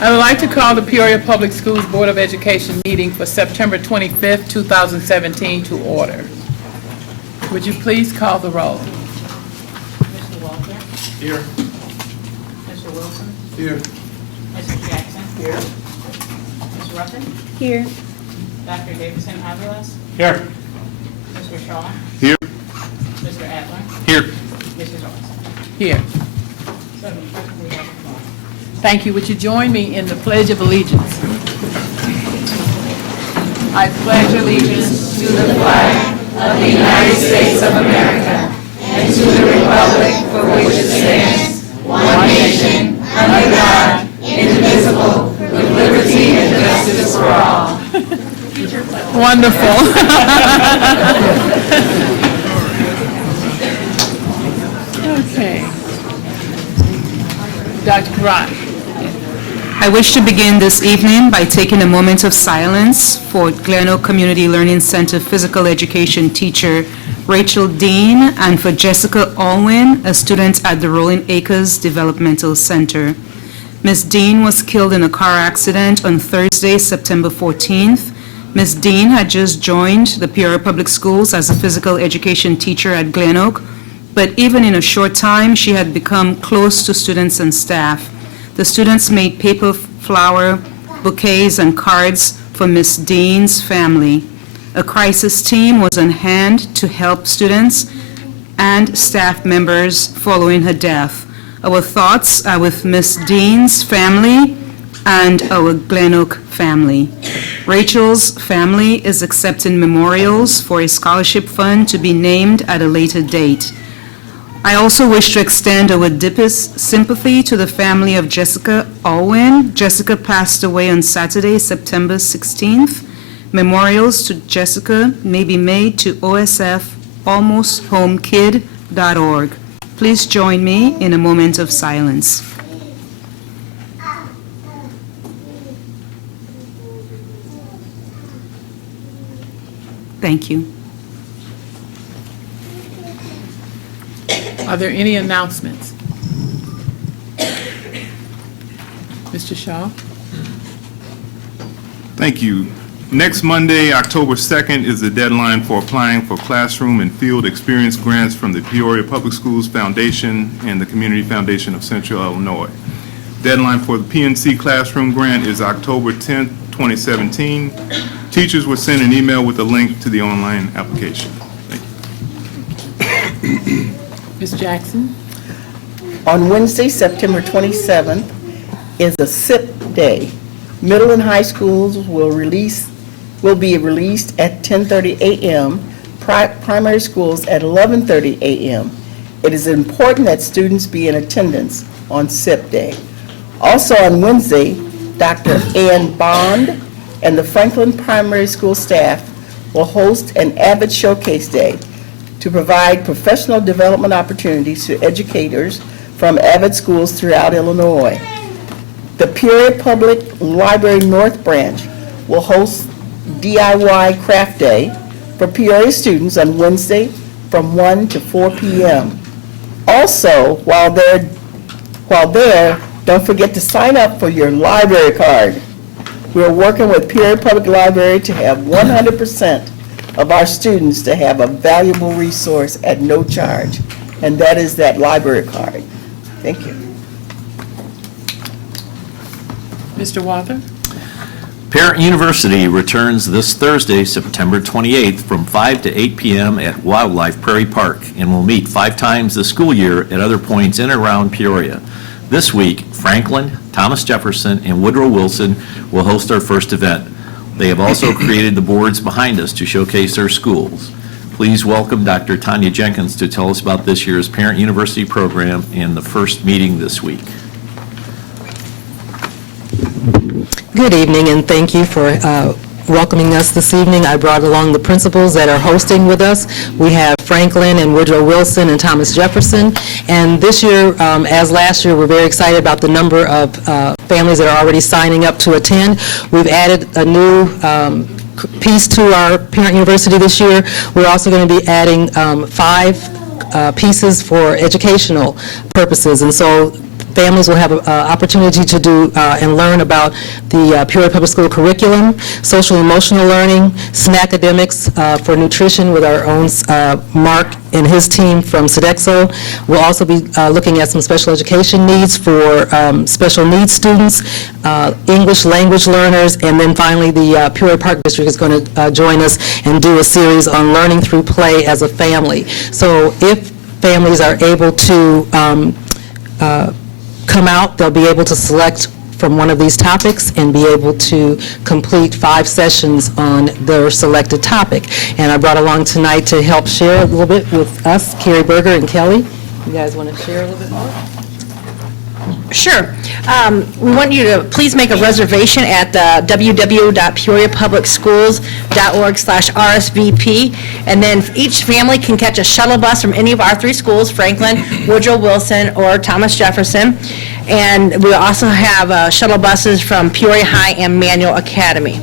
I would like to call the Peoria Public Schools Board of Education meeting for September 25th, 2017 to order. Would you please call the roll? Mr. Walker? Here. Mr. Wilson? Here. Mr. Jackson? Here. Ms. Ruffin? Here. Dr. Davidson Aviles? Here. Mr. Shaw? Here. Mr. Adler? Here. Mrs. Ross? Here. Seven, we have a quorum. Thank you. Would you join me in the Pledge of Allegiance? I pledge allegiance to the flag of the United States of America and to the republic for which it stands, one nation, under God, indivisible, with liberty and justice for all. Wonderful. Okay. Dr. Karat. I wish to begin this evening by taking a moment of silence for Glen Oak Community Learning Center physical education teacher Rachel Dean and for Jessica Alwyn, a student at the Rolling Acres Developmental Center. Ms. Dean was killed in a car accident on Thursday, September 14th. Ms. Dean had just joined the Peoria Public Schools as a physical education teacher at Glen Oak, but even in a short time, she had become close to students and staff. The students made paper flower bouquets and cards for Ms. Dean's family. A crisis team was on hand to help students and staff members following her death. Our thoughts are with Ms. Dean's family and our Glen Oak family. Rachel's family is accepting memorials for a scholarship fund to be named at a later date. I also wish to extend our deepest sympathy to the family of Jessica Alwyn. Jessica passed away on Saturday, September 16th. Memorials to Jessica may be made to osfalmosthomekid.org. Please join me in a moment of silence. Thank you. Are there any announcements? Mr. Shaw? Thank you. Next Monday, October 2nd, is the deadline for applying for classroom and field experience grants from the Peoria Public Schools Foundation and the Community Foundation of Central Illinois. Deadline for the PNC classroom grant is October 10th, 2017. Teachers will send an email with a link to the online application. Thank you. Ms. Jackson? On Wednesday, September 27th, is a SIP day. Middle and high schools will be released at 10:30 a.m., primary schools at 11:30 a.m. It is important that students be in attendance on SIP day. Also on Wednesday, Dr. Ann Bond and the Franklin Primary School staff will host an Avid Showcase Day to provide professional development opportunities to educators from Avid schools throughout Illinois. The Peoria Public Library North Branch will host DIY Craft Day for Peoria students on Wednesday from 1 to 4 p.m. Also, while there, don't forget to sign up for your library card. We're working with Peoria Public Library to have 100% of our students to have a valuable resource at no charge, and that is that library card. Thank you. Mr. Walther? Parent University returns this Thursday, September 28th from 5 to 8 p.m. at Wildlife Prairie Park and will meet 5 times this school year at other points in and around Peoria. This week, Franklin, Thomas Jefferson, and Woodrow Wilson will host our first event. They have also created the boards behind us to showcase their schools. Please welcome Dr. Tanya Jenkins to tell us about this year's Parent University program and the first meeting this week. Good evening, and thank you for welcoming us this evening. I brought along the principals that are hosting with us. We have Franklin and Woodrow Wilson and Thomas Jefferson. And this year, as last year, we're very excited about the number of families that are already signing up to attend. We've added a new piece to our Parent University this year. We're also going to be adding 5 pieces for educational purposes. And so families will have an opportunity to do and learn about the Peoria Public School curriculum, social emotional learning, SNAP academics for nutrition with our own Mark and his team from Sodexo. We'll also be looking at some special education needs for special needs students, English language learners, and then finally the Peoria Park District is going to join us and do a series on learning through play as a family. So if families are able to come out, they'll be able to select from one of these topics and be able to complete 5 sessions on their selected topic. And I brought along tonight to help share a little bit with us, Carrie Berger and Kelly. You guys want to share a little bit more? Sure. We want you to please make a reservation at www.peoriapublicschools.org/RSVP, and then each family can catch a shuttle bus from any of our 3 schools, Franklin, Woodrow Wilson, or Thomas Jefferson. And we also have shuttle buses from Peoria High and Manual Academy.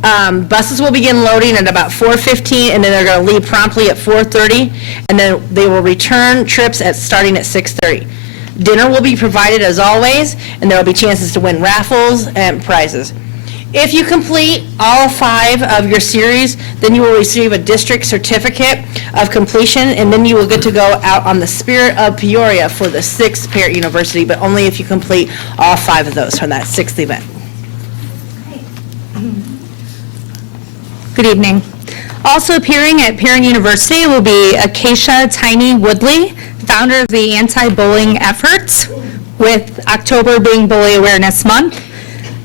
Buses will begin loading at about 4:15, and then they're going to leave promptly at 4:30, and then they will return trips starting at 6:30. Dinner will be provided as always, and there will be chances to win raffles and prizes. If you complete all 5 of your series, then you will receive a district certificate of completion, and then you will get to go out on the Spirit of Peoria for the 6th Parent University, but only if you complete all 5 of those from that 6th event. Good evening. Also appearing at Parent University will be Acacia Tiny Woodley, founder of the anti-bullying efforts, with October being Bully Awareness Month.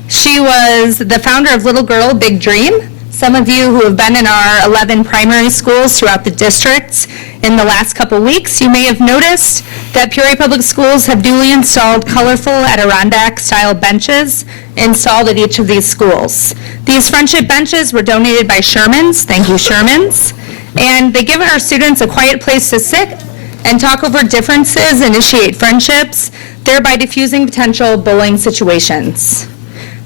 She was the founder of Little Girl Big Dream. Some of you who have been in our 11 primary schools throughout the districts in the last couple weeks, you may have noticed that Peoria Public Schools have duly installed colorful Adirondack-style benches installed at each of these schools. These friendship benches were donated by Sherman's. Thank you, Sherman's. And they give our students a quiet place to sit and talk over differences, initiate friendships, thereby diffusing potential bullying situations.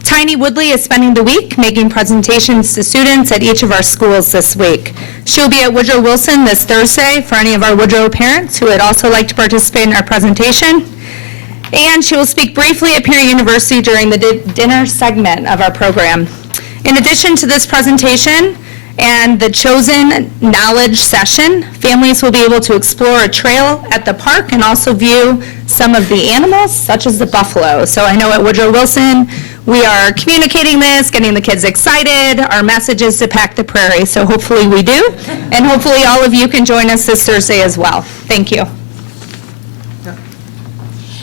Tiny Woodley is spending the week making presentations to students at each of our schools this week. She'll be at Woodrow Wilson this Thursday for any of our Woodrow parents who would also like to participate in our presentation. And she will speak briefly at Peoria University during the dinner segment of our program. In addition to this presentation and the chosen knowledge session, families will be able to explore a trail at the park and also view some of the animals, such as the buffalo. So I know at Woodrow Wilson, we are communicating this, getting the kids excited. Our message is to pack the prairie, so hopefully we do. And hopefully all of you can join us this Thursday as well. Thank you.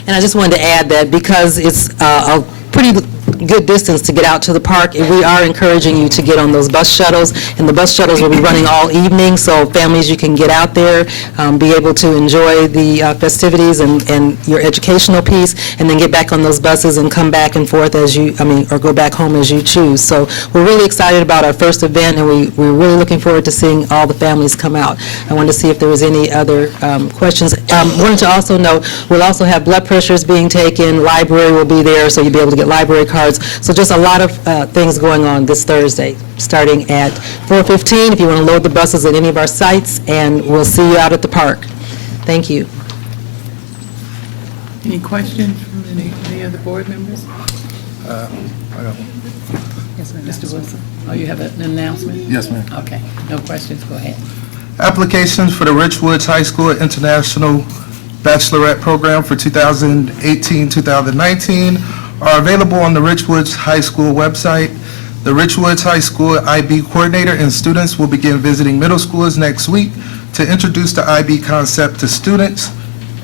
And I just wanted to add that because it's a pretty good distance to get out to the park, we are encouraging you to get on those bus shuttles, and the bus shuttles will be running all evening, so families, you can get out there, be able to enjoy the festivities and your educational piece, and then get back on those buses and come back and forth or go back home as you choose. So we're really excited about our first event, and we're really looking forward to seeing all the families come out. I wanted to see if there was any other questions. Wanted to also note, we'll also have blood pressures being taken, library will be there, so you'll be able to get library cards. So just a lot of things going on this Thursday, starting at 4:15 if you want to load the buses at any of our sites, and we'll see you out at the park. Thank you. Any questions from any other board members? Mr. Wilson? Oh, you have an announcement? Yes, ma'am. Okay, no questions, go ahead. Applications for the Richwoods High School International Bachelorette Program for 2018-2019 are available on the Richwoods High School website. The Richwoods High School IB coordinator and students will begin visiting middle schools next week to introduce the IB concept to students,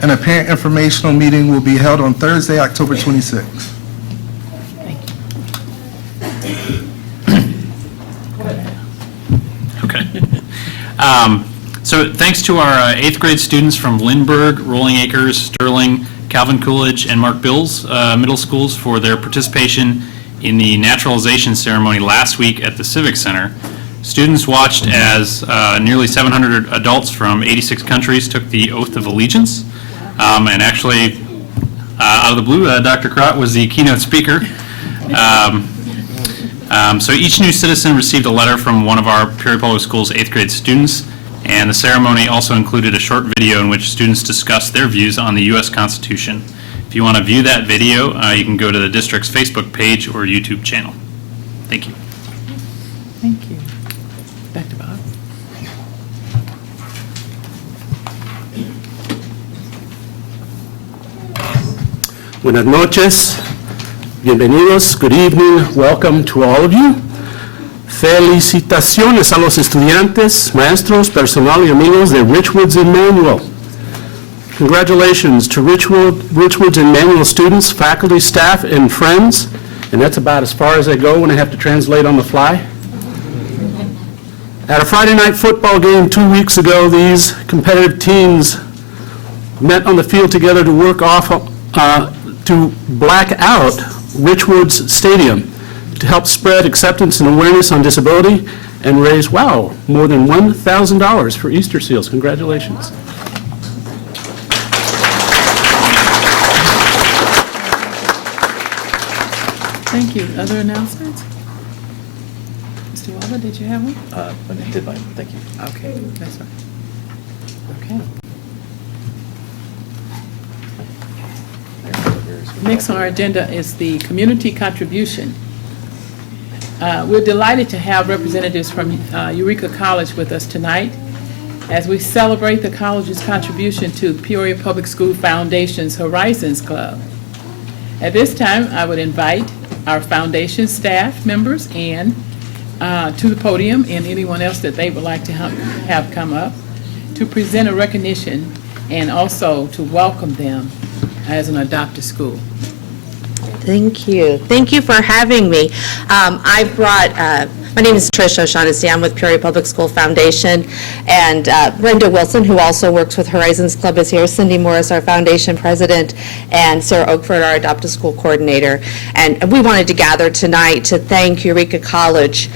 and a parent informational meeting will be held on Thursday, October 26th. Okay. So thanks to our 8th grade students from Lindbergh, Rolling Acres, Sterling, Calvin Coolidge, and Mark Bills middle schools for their participation in the naturalization ceremony last week at the Civic Center. Students watched as nearly 700 adults from 86 countries took the oath of allegiance. And actually, out of the blue, Dr. Crott was the keynote speaker. So each new citizen received a letter from one of our Peoria Public Schools 8th grade students, and the ceremony also included a short video in which students discussed their views on the U.S. Constitution. If you want to view that video, you can go to the district's Facebook page or YouTube channel. Thank you. Thank you. Dr. Bob? Buenas noches, bienvenidos, good evening, welcome to all of you. Felicitaciones a los estudiantes, maestros, personal y amigos de Richwoods Emmanuel. Congratulations to Richwoods Emmanuel students, faculty, staff, and friends. And that's about as far as I go when I have to translate on the fly. At a Friday night football game 2 weeks ago, these competitive teams met on the field together to work off to black out Richwoods Stadium to help spread acceptance and awareness on disability and raise, wow, more than $1,000 for Easter seals. Congratulations. Thank you. Other announcements? Mr. Waller, did you have one? Thank you. Okay, that's right. Okay. Next on our agenda is the community contribution. We're delighted to have representatives from Eureka College with us tonight as we celebrate the college's contribution to Peoria Public School Foundation's Horizons Club. At this time, I would invite our foundation staff members and to the podium, and anyone else that they would like to have come up to present a recognition and also to welcome them as an adopted school. Thank you. Thank you for having me. I brought, my name is Trish O'Shaughnessy. I'm with Peoria Public School Foundation, and Brenda Wilson, who also works with Horizons Club, is here. Cindy Morris, our foundation president, and Sarah Oakford, our adopted school coordinator. And we wanted to gather tonight to thank Eureka College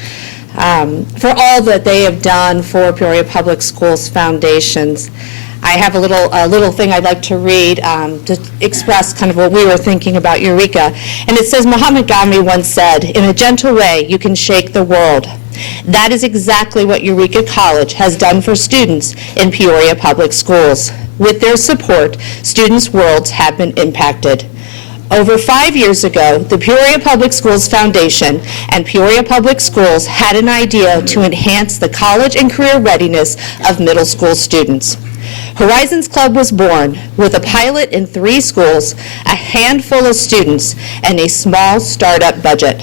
for all that they have done for Peoria Public Schools Foundations. I have a little thing I'd like to read to express kind of what we were thinking about Eureka. And it says, Muhammad Gandhi once said, "In a gentle way, you can shake the world." That is exactly what Eureka College has done for students in Peoria Public Schools. With their support, students' worlds have been impacted. Over 5 years ago, the Peoria Public Schools Foundation and Peoria Public Schools had an idea to enhance the college and career readiness of middle school students. Horizons Club was born with a pilot in 3 schools, a handful of students, and a small startup budget.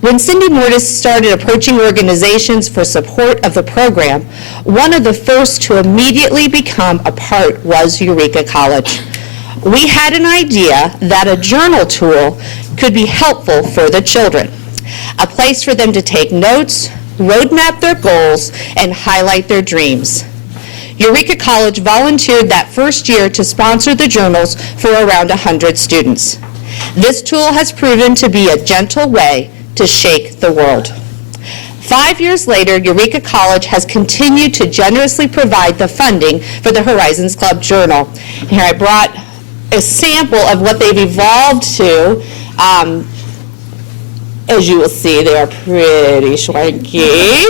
When Cindy Mortis started approaching organizations for support of the program, one of the first to immediately become a part was Eureka College. We had an idea that a journal tool could be helpful for the children, a place for them to take notes, roadmap their goals, and highlight their dreams. Eureka College volunteered that first year to sponsor the journals for around 100 students. This tool has proven to be a gentle way to shake the world. 5 years later, Eureka College has continued to generously provide the funding for the Horizons Club Journal. Here I brought a sample of what they've evolved to. As you will see, they are pretty swanky.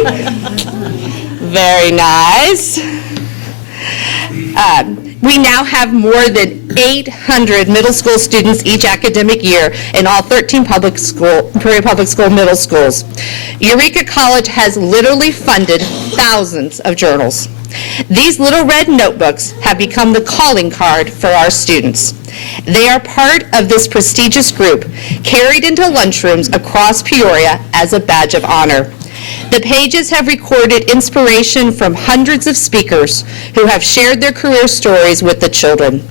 Very nice. We now have more than 800 middle school students each academic year in all 13 Peoria Public School middle schools. Eureka College has literally funded thousands of journals. These little red notebooks have become the calling card for our students. They are part of this prestigious group, carried into lunchrooms across Peoria as a badge of honor. The pages have recorded inspiration from hundreds of speakers who have shared their career stories with the children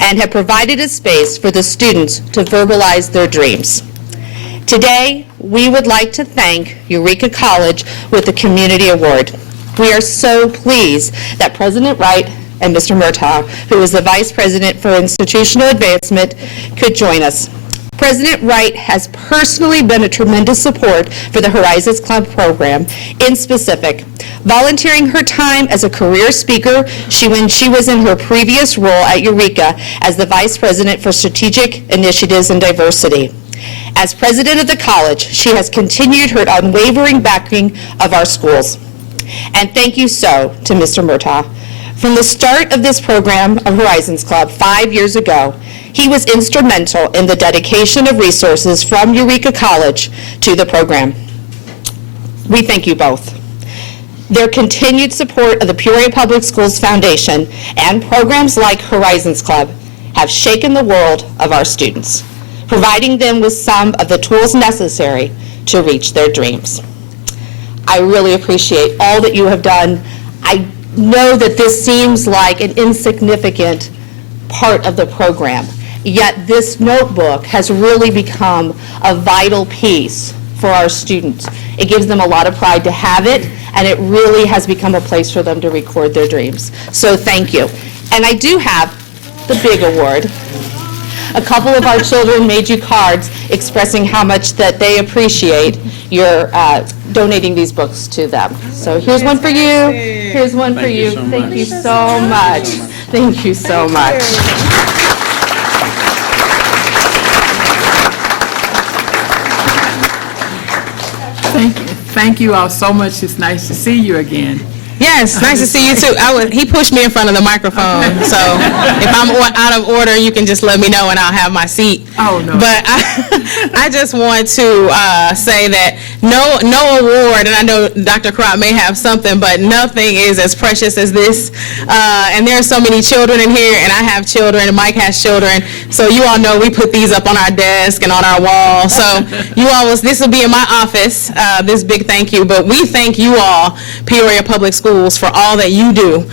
and have provided a space for the students to verbalize their dreams. Today, we would like to thank Eureka College with the Community Award. We are so pleased that President Wright and Mr. Murtaugh, who is the Vice President for Institutional Advancement, could join us. President Wright has personally been a tremendous support for the Horizons Club program, in specific, volunteering her time as a career speaker when she was in her previous role at Eureka as the Vice President for Strategic Initiatives and Diversity. As president of the college, she has continued her unwavering backing of our schools. And thank you so to Mr. Murtaugh. From the start of this program of Horizons Club 5 years ago, He was instrumental in the dedication of resources from Eureka College to the program. We thank you both. Their continued support of the Peoria Public Schools Foundation and programs like Horizons Club have shaken the world of our students, providing them with some of the tools necessary to reach their dreams. I really appreciate all that you have done. I know that this seems like an insignificant part of the program, yet this notebook has really become a vital piece for our students. It gives them a lot of pride to have it, and it really has become a place for them to record their dreams. So thank you. And I do have the big award. A couple of our children made you cards expressing how much that they appreciate your donating these books to them. So here's one for you. Here's one for you. Thank you so much. Thank you so much. Thank you all so much. It's nice to see you again. Yes, nice to see you too. He pushed me in front of the microphone, so if I'm out of order, you can just let me know and I'll have my seat. Oh, no. But I just want to say that no award, and I know Dr. Crott may have something, but nothing is as precious as this. And there are so many children in here, and I have children, and Mike has children, so you all know we put these up on our desk and on our wall. So this will be in my office, this big thank you, but we thank you all, Peoria Public Schools, for all that you do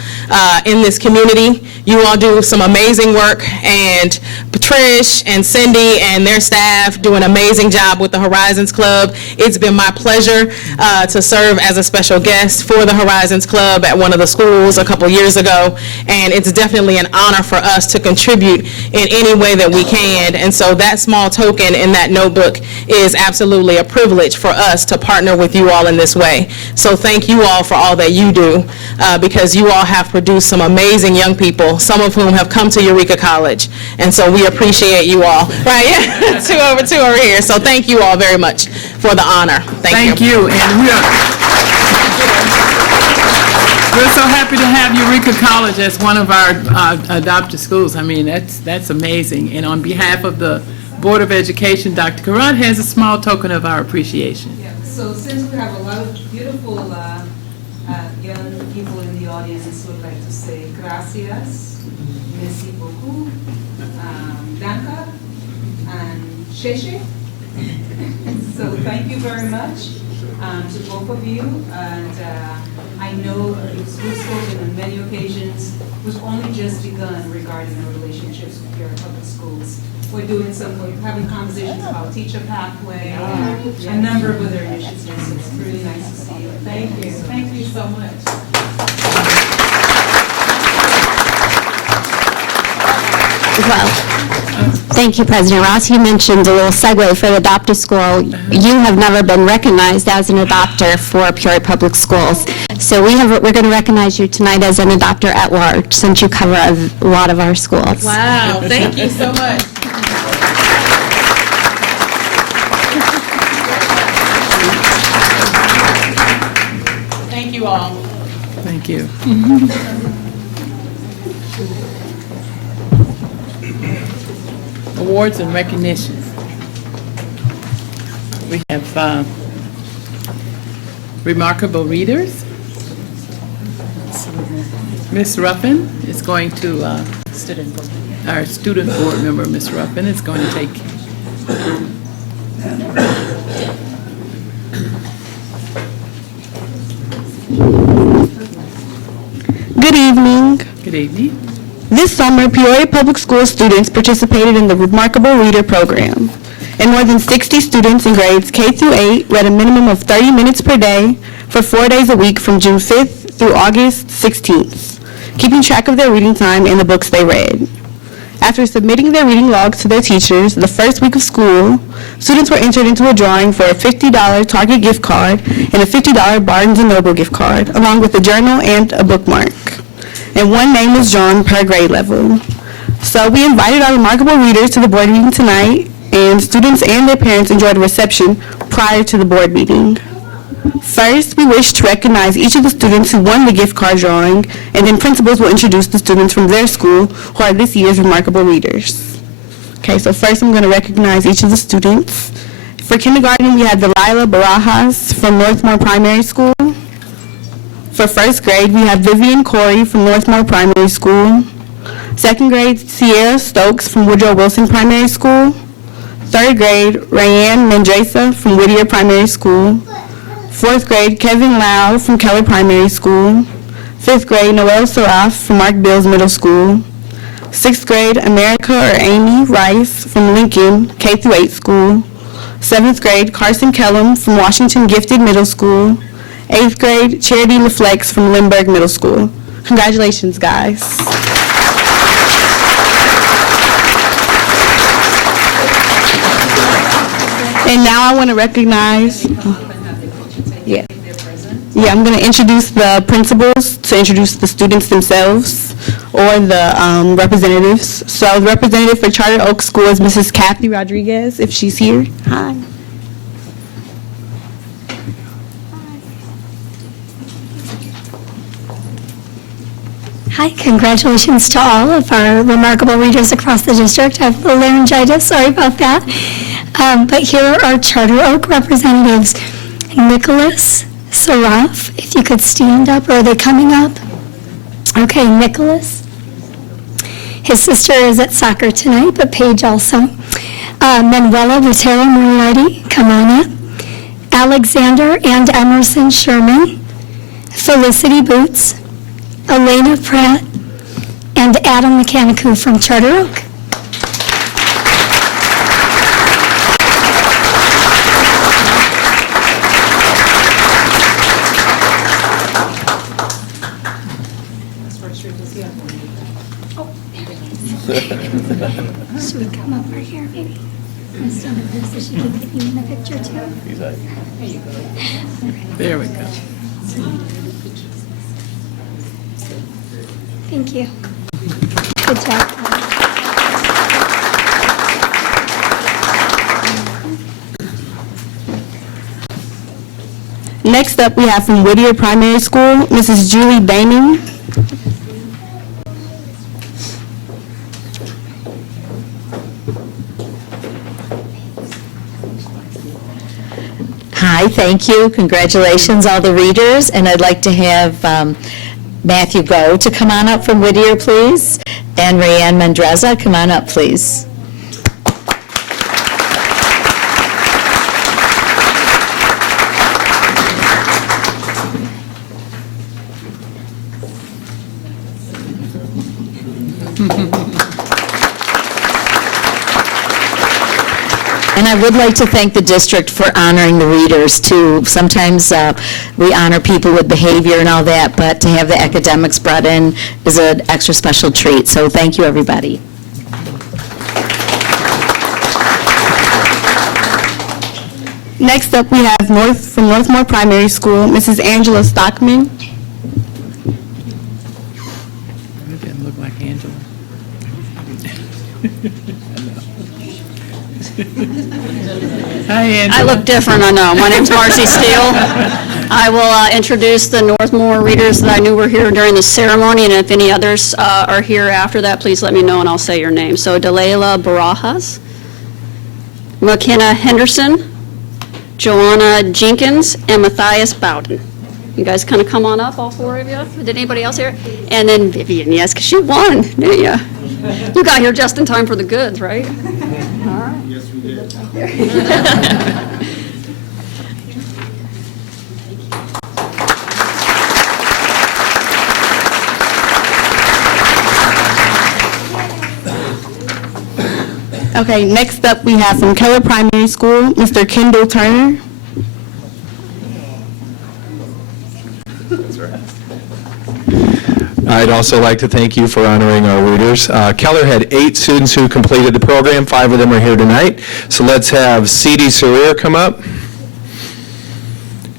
in this community. You all do some amazing work, and Patrish and Cindy and their staff do an amazing job with the Horizons Club. It's been my pleasure to serve as a special guest for the Horizons Club at one of the schools a couple years ago, and it's definitely an honor for us to contribute in any way that we can. And so that small token in that notebook is absolutely a privilege for us to partner with you all in this way. So thank you all for all that you do, because you all have produced some amazing young people, some of whom have come to Eureka College, and so we appreciate you all. Right, yeah, two over here. So thank you all very much for the honor. Thank you. And we're so happy to have Eureka College as one of our adopted schools. I mean, that's amazing. And on behalf of the Board of Education, Dr. Karat has a small token of our appreciation. Yeah, so since we have a lot of beautiful young people in the audience, would like to say gracias, merci beaucoup, danka, and sheshe. So thank you very much to both of you. And I know you've spoken on many occasions. We've only just begun regarding our relationships with your public schools. We're having conversations about teacher pathway and a number of other initiatives. So it's really nice to see you. Thank you. Thank you so much. Well, thank you, President Ross. You mentioned a little segue for the adoptive school. You have never been recognized as an adopter for Peoria Public Schools. So we're going to recognize you tonight as an adopter at large, since you cover a lot of our schools. Wow, thank you so much. Thank you all. Thank you. Awards and recognition. We have remarkable readers. Ms. Ruffin is going to, our student board member, Ms. Ruffin, is going to take. Good evening. Good evening. This summer, Peoria Public Schools students participated in the Remarkable Reader Program. And more than 60 students in grades K through 8 read a minimum of 30 minutes per day for 4 days a week from June 5th through August 16th, keeping track of their reading time and the books they read. After submitting their reading logs to their teachers the first week of school, students were entered into a drawing for a $50 Target gift card and a $50 Barnes & Noble gift card, along with a journal and a bookmark. And one name was drawn per grade level. So we invited our remarkable readers to the board meeting tonight, and students and their parents enjoyed a reception prior to the board meeting. First, we wish to recognize each of the students who won the gift card drawing, and then principals will introduce the students from their school who are this year's remarkable readers. Okay, so first I'm going to recognize each of the students. For kindergarten, we have Delilah Barajas from Northmore Primary School. For first grade, we have Vivian Corey from Northmore Primary School. Second grade, Sierra Stokes from Woodrow Wilson Primary School. Third grade, Rayanne Mendresa from Whittier Primary School. Fourth grade, Kevin Lau from Keller Primary School. Fifth grade, Noel Saraf from Mark Bills Middle School. Sixth grade, America or Amy Rice from Lincoln K-8 School. Seventh grade, Carson Kellum from Washington Gifted Middle School. Eighth grade, Charity LaFlex from Lindbergh Middle School. Congratulations, guys. And now I want to recognize, I'm going to introduce the principals to introduce the students themselves or the representatives. So the representative for Charter Oak School is Mrs. Kathy Rodriguez, if she's here. Hi. Hi, congratulations to all of our remarkable readers across the district. I have laryngitis, sorry about that. But here are our Charter Oak representatives. Nicholas Saraf, if you could stand up, or are they coming up? Okay, Nicholas. His sister is at soccer tonight, but Paige also. Manuela Rutero Moriarty, come on up. Alexander and Emerson Sherman. Felicity Boots. Elena Pratt, and Adam Mechanicu from Charter Oak. Should we come over here, maybe? Stand up here so she can get you in the picture too. There we go. Thank you. Good job. Next up, we have from Whittier Primary School, Mrs. Julie Damon. Hi, thank you. Congratulations, all the readers. And I'd like to have Matthew Go to come on up from Whittier, please. And Rayanne Mendresa, come on up, please. And I would like to thank the district for honoring the readers, too. Sometimes we honor people with behavior and all that, but to have the academics brought in is an extra special treat. So thank you, everybody. Next up, we have from Northmore Primary School, Mrs. Angela Stockman. It didn't look like Angela. Hi, Angela. I look different, I know. My name's Marcy Steele. I will introduce the Northmore readers that I knew were here during the ceremony, and if any others are here after that, please let me know and I'll say your name. So Delilah Barajas, McKenna Henderson, Joanna Jenkins, and Matthias Bowden. You guys kind of come on up, all four of you. Did anybody else here? And then Vivian, yes, because you won, didn't you? You got here just in time for the goods, right? All right. Yes, we did. Okay, next up, we have from Keller Primary School, Mr. Kendall Turner. I'd also like to thank you for honoring our readers. Keller had 8 students who completed the program. 5 of them are here tonight. So let's have C.D. Surrier come up,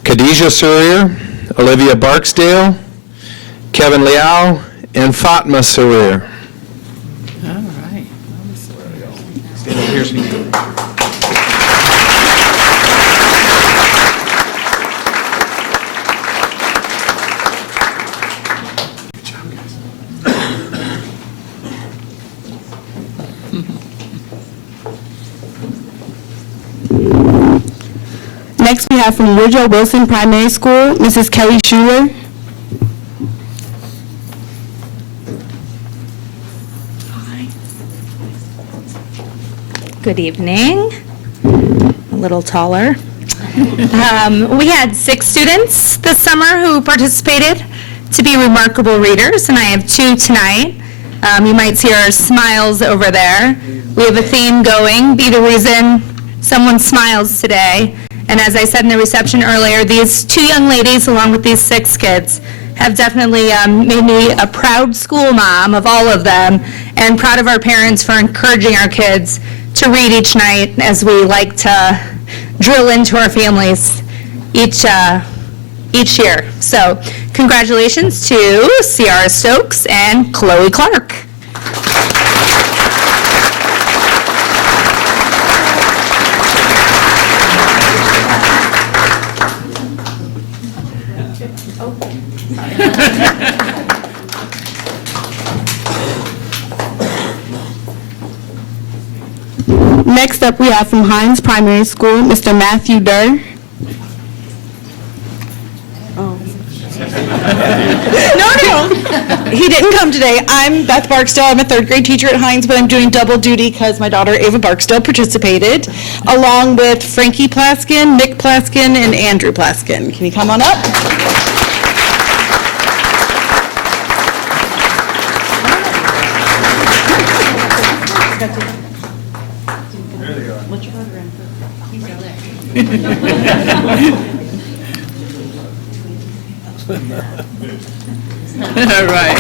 Khadijah Surrier, Olivia Barksdale, Kevin Liao, and Fatma Surrier. All right. Stand up here so you can. Next, we have from Woodrow Wilson Primary School, Mrs. Kelly Schuler. Good evening. A little taller. We had 6 students this summer who participated to be remarkable readers, and I have 2 tonight. You might see our smiles over there. We have a theme going, be the reason someone smiles today. And as I said in the reception earlier, these 2 young ladies, along with these 6 kids, have definitely made me a proud school mom of all of them, and proud of our parents for encouraging our kids to read each night, as we like to drill into our families each year. So congratulations to Ciara Stokes and Chloe Clark. Next up, we have from Hines Primary School, Mr. Matthew Durr. No, he didn't come today. I'm Beth Barksdale. I'm a 3rd grade teacher at Hines, but I'm doing double duty because my daughter Ava Barksdale participated, along with Frankie Plaskin, Nick Plaskin, and Andrew Plaskin. Can you come on up? All right.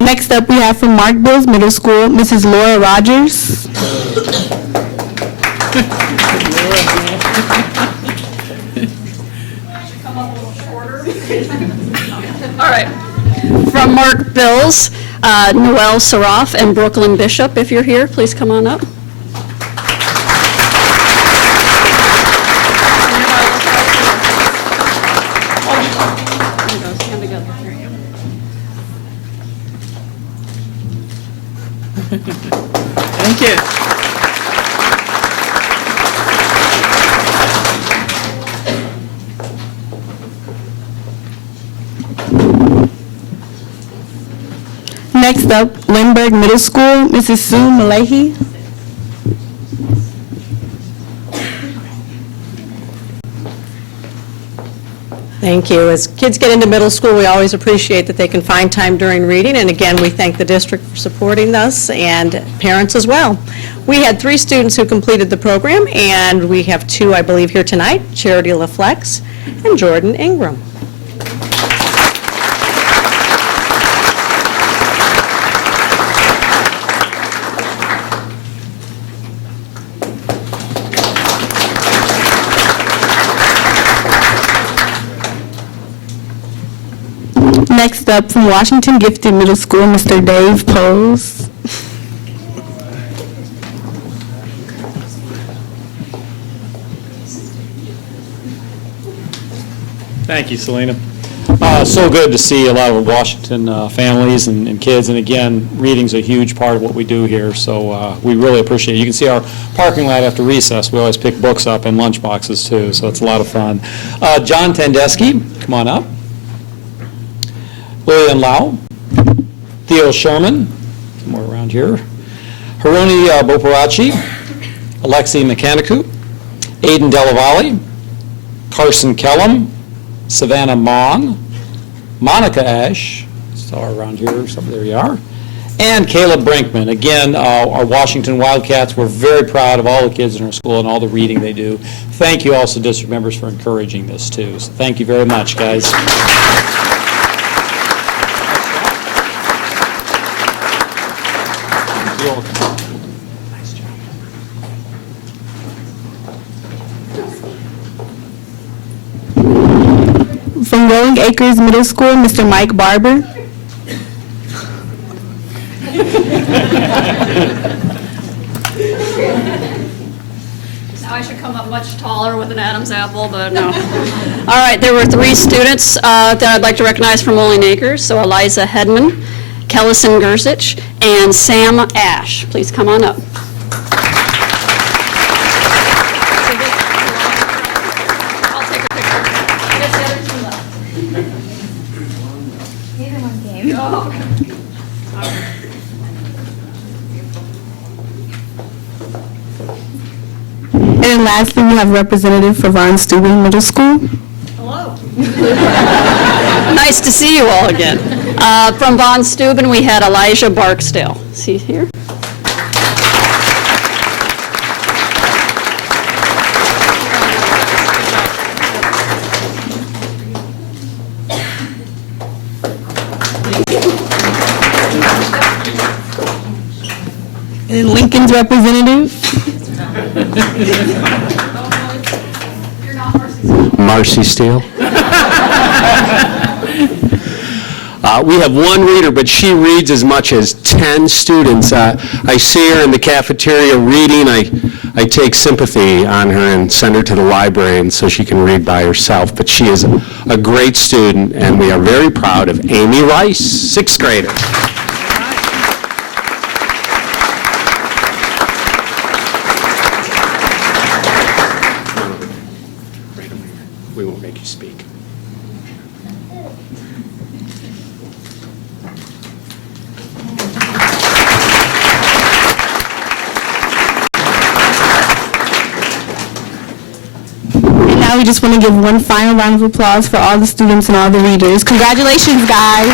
Next up, we have from Mark Bills Middle School, Mrs. Laura Rogers. All right. From Mark Bills, Noel Saraf and Brooklyn Bishop, if you're here, please come on up. Thank you. Next up, Lindbergh Middle School, Mrs. Sue Malahi. Thank you. As kids get into middle school, we always appreciate that they can find time during reading, and again, we thank the district for supporting us and parents as well. We had 3 students who completed the program, and we have 2, I believe, here tonight, Charity LaFlex and Jordan Ingram. Next up, from Washington Gifted Middle School, Mr. Dave Pose. Thank you, Selena. So good to see a lot of Washington families and kids, and again, reading's a huge part of what we do here, so we really appreciate it. You can see our parking lot after recess. We always pick books up and lunch boxes too, so it's a lot of fun. John Tandeschi, come on up. Lillian Lau, Theo Sherman, somewhere around here, Haruni Boparachi, Alexi Mechanicu, Aiden Delavalli, Carson Kellum, Savannah Mon, Monica Ash, star around here, there you are, and Caleb Brinkman. Again, our Washington Wildcats, we're very proud of all the kids in our school and all the reading they do. Thank you also, district members, for encouraging this too. So thank you very much, guys. From Rolling Acres Middle School, Mr. Mike Barber. Now I should come up much taller with an Adam's apple, but no. All right, there were 3 students that I'd like to recognize from Rolling Acres. So Eliza Hedman, Kellison Gersich, and Sam Ash. Please come on up. And then lastly, we have a representative for Von Steuben Middle School. Nice to see you all again. From Von Steuben, we had Elijah Barksdale. See here? And Lincoln's representative. Marcy Steele. We have one reader, but she reads as much as 10 students. I see her in the cafeteria reading. I take sympathy on her and send her to the library and so she can read by herself. But she is a great student, and we are very proud of Amy Rice, 6th grader. We won't make you speak. And now we just want to give one final round of applause for all the students and all the readers. Congratulations, guys.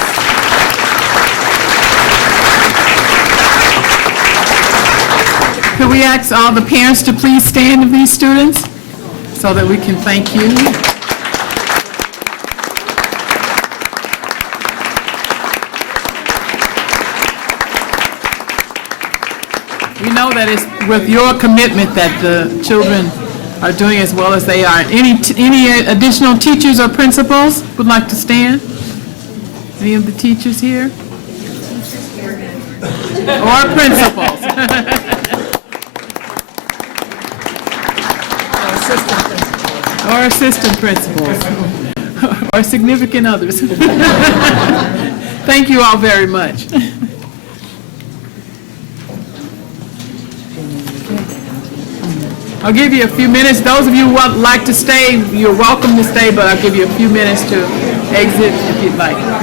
Could we ask all the parents to please stand of these students so that we can thank you? We know that it's with your commitment that the children are doing as well as they are. Any additional teachers or principals would like to stand? Any of the teachers here? Or principals? Or assistant principals, or significant others. Thank you all very much. I'll give you a few minutes. Those of you who would like to stay, you're welcome to stay, but I'll give you a few minutes to exit if you'd like. I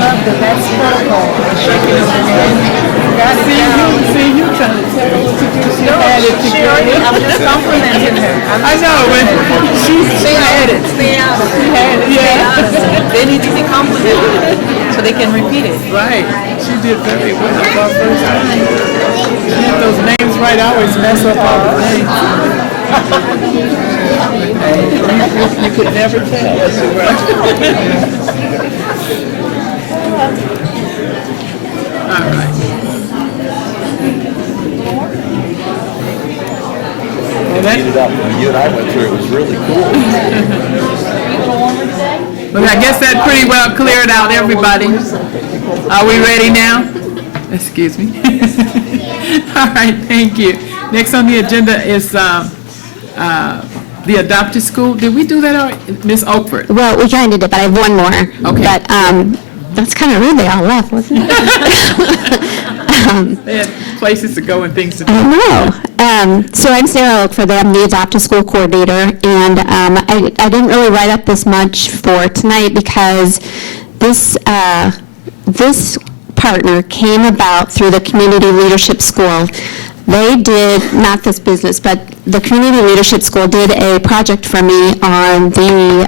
love the best protocol. See you trying to tell her what to do. She had it together. I was just complimenting her. I know, but she had it. Stay out of it. She had it, yeah. They need to be complimented so they can repeat it. Right. She did very well for her first time. She had those names right. I always mess up all the names. You could never tell. All right. When you and I went through, it was really cool. But I guess that pretty well cleared out everybody. Are we ready now? Excuse me. All right, thank you. Next on the agenda is the adopted school. Did we do that, Ms. Oakford? Well, we kind of did, but I have one more. Okay. But that's kind of rude, they all left, wasn't it? They had places to go and things to do. I know. So I'm Sarah Oakford, I'm the adopted school coordinator, and I didn't really write up this much for tonight because this partner came about through the Community Leadership School. They did, not this business, but the Community Leadership School did a project for me on the...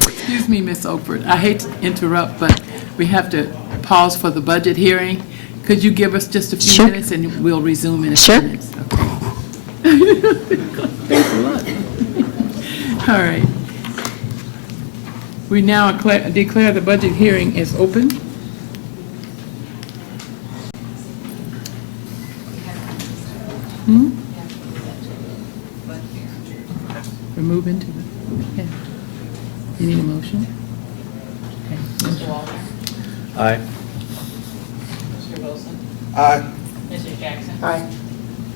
Excuse me, Ms. Oakford. I hate to interrupt, but we have to pause for the budget hearing. Could you give us just a few minutes and we'll resume in a few minutes? Okay. Thanks a lot. All right. We now declare the budget hearing is open. We're moving to the, okay. You need a motion? Okay. Mr. Walter? Aye. Mr. Wilson? Aye. Mrs. Jackson? Aye.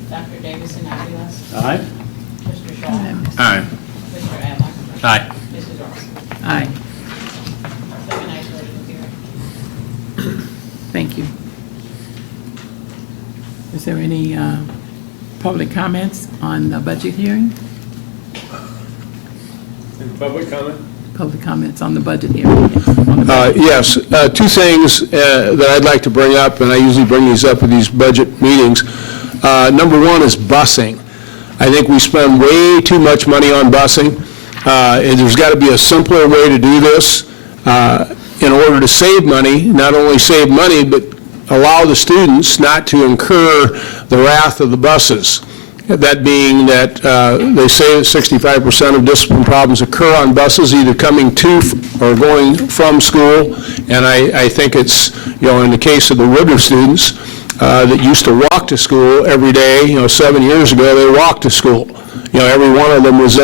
Dr. Davison Aviles? Aye. Mr. Shaw? Aye. Mr. Adler? Aye. Mrs. Ross? Aye. there any public comments on the budget hearing? Public comment? Public comments on the budget hearing? Yes, two things that I'd like to bring up, and I usually bring these up at these budget meetings. Number one is busing. I think we spend way too much money on busing, and there's got to be a simpler way to do this in order to save money, not only save money, but allow the students not to incur the wrath of the buses. That being that they say that 65% of discipline problems occur on buses, either coming to or going from school. And I think it's, in the case of the Woodruff students that used to walk to school every day, 7 years ago, they walked to school. Every one of them was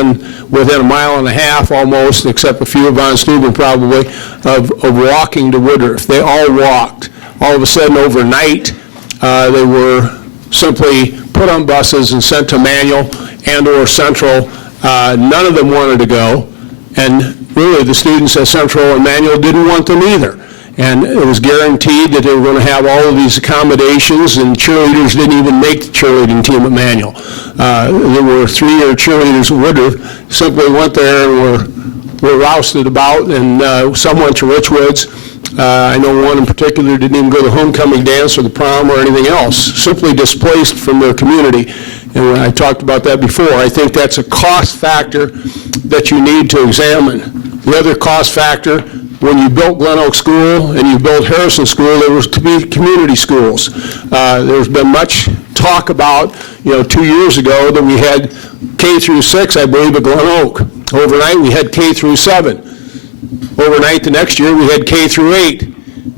within a mile and a half almost, except a few of Von Steuben probably, of walking to Woodruff. They all walked. All of a sudden, overnight, they were simply put on buses and sent to Manual and or Central. None of them wanted to go, and really the students at Central and Manual didn't want them either. And it was guaranteed that they were going to have all of these accommodations, and cheerleaders didn't even make the cheerleading team at Manual. There were 3-year cheerleaders at Woodruff, simply went there and were rousted about, and some went to Richwoods. I know one in particular didn't even go to the homecoming dance or the prom or anything else, simply displaced from their community. And I talked about that before. I think that's a cost factor that you need to examine. The other cost factor, when you built Glen Oak School and you built Harrison School, there was to be community schools. There's been much talk about, 2 years ago that we had K through 6, I believe, at Glen Oak. Overnight, we had K through 7. Overnight the next year, we had K through 8.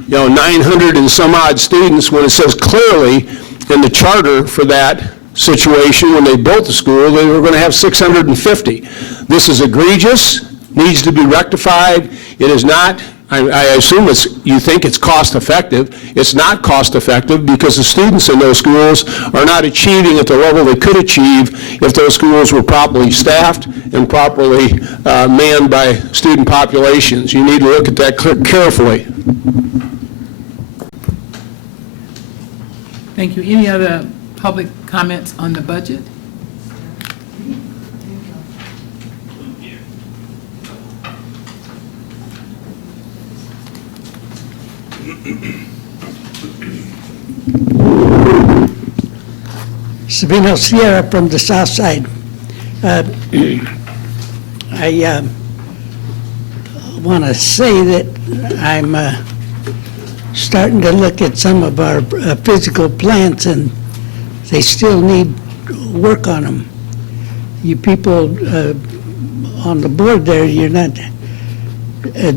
900 and some odd students, when it says clearly in the charter for that situation, when they built the school, they were going to have 650. This is egregious, needs to be rectified. It is not, I assume you think it's cost effective. It's not cost effective because the students in those schools are not achieving at the level they could achieve if those schools were properly staffed and properly manned by student populations. You need to look at that carefully. Thank you. Any other public comments on the budget? Sabino Sierra from the south side. I want to say that I'm starting to look at some of our physical plants, and they still need work on them. You people on the board there, you're not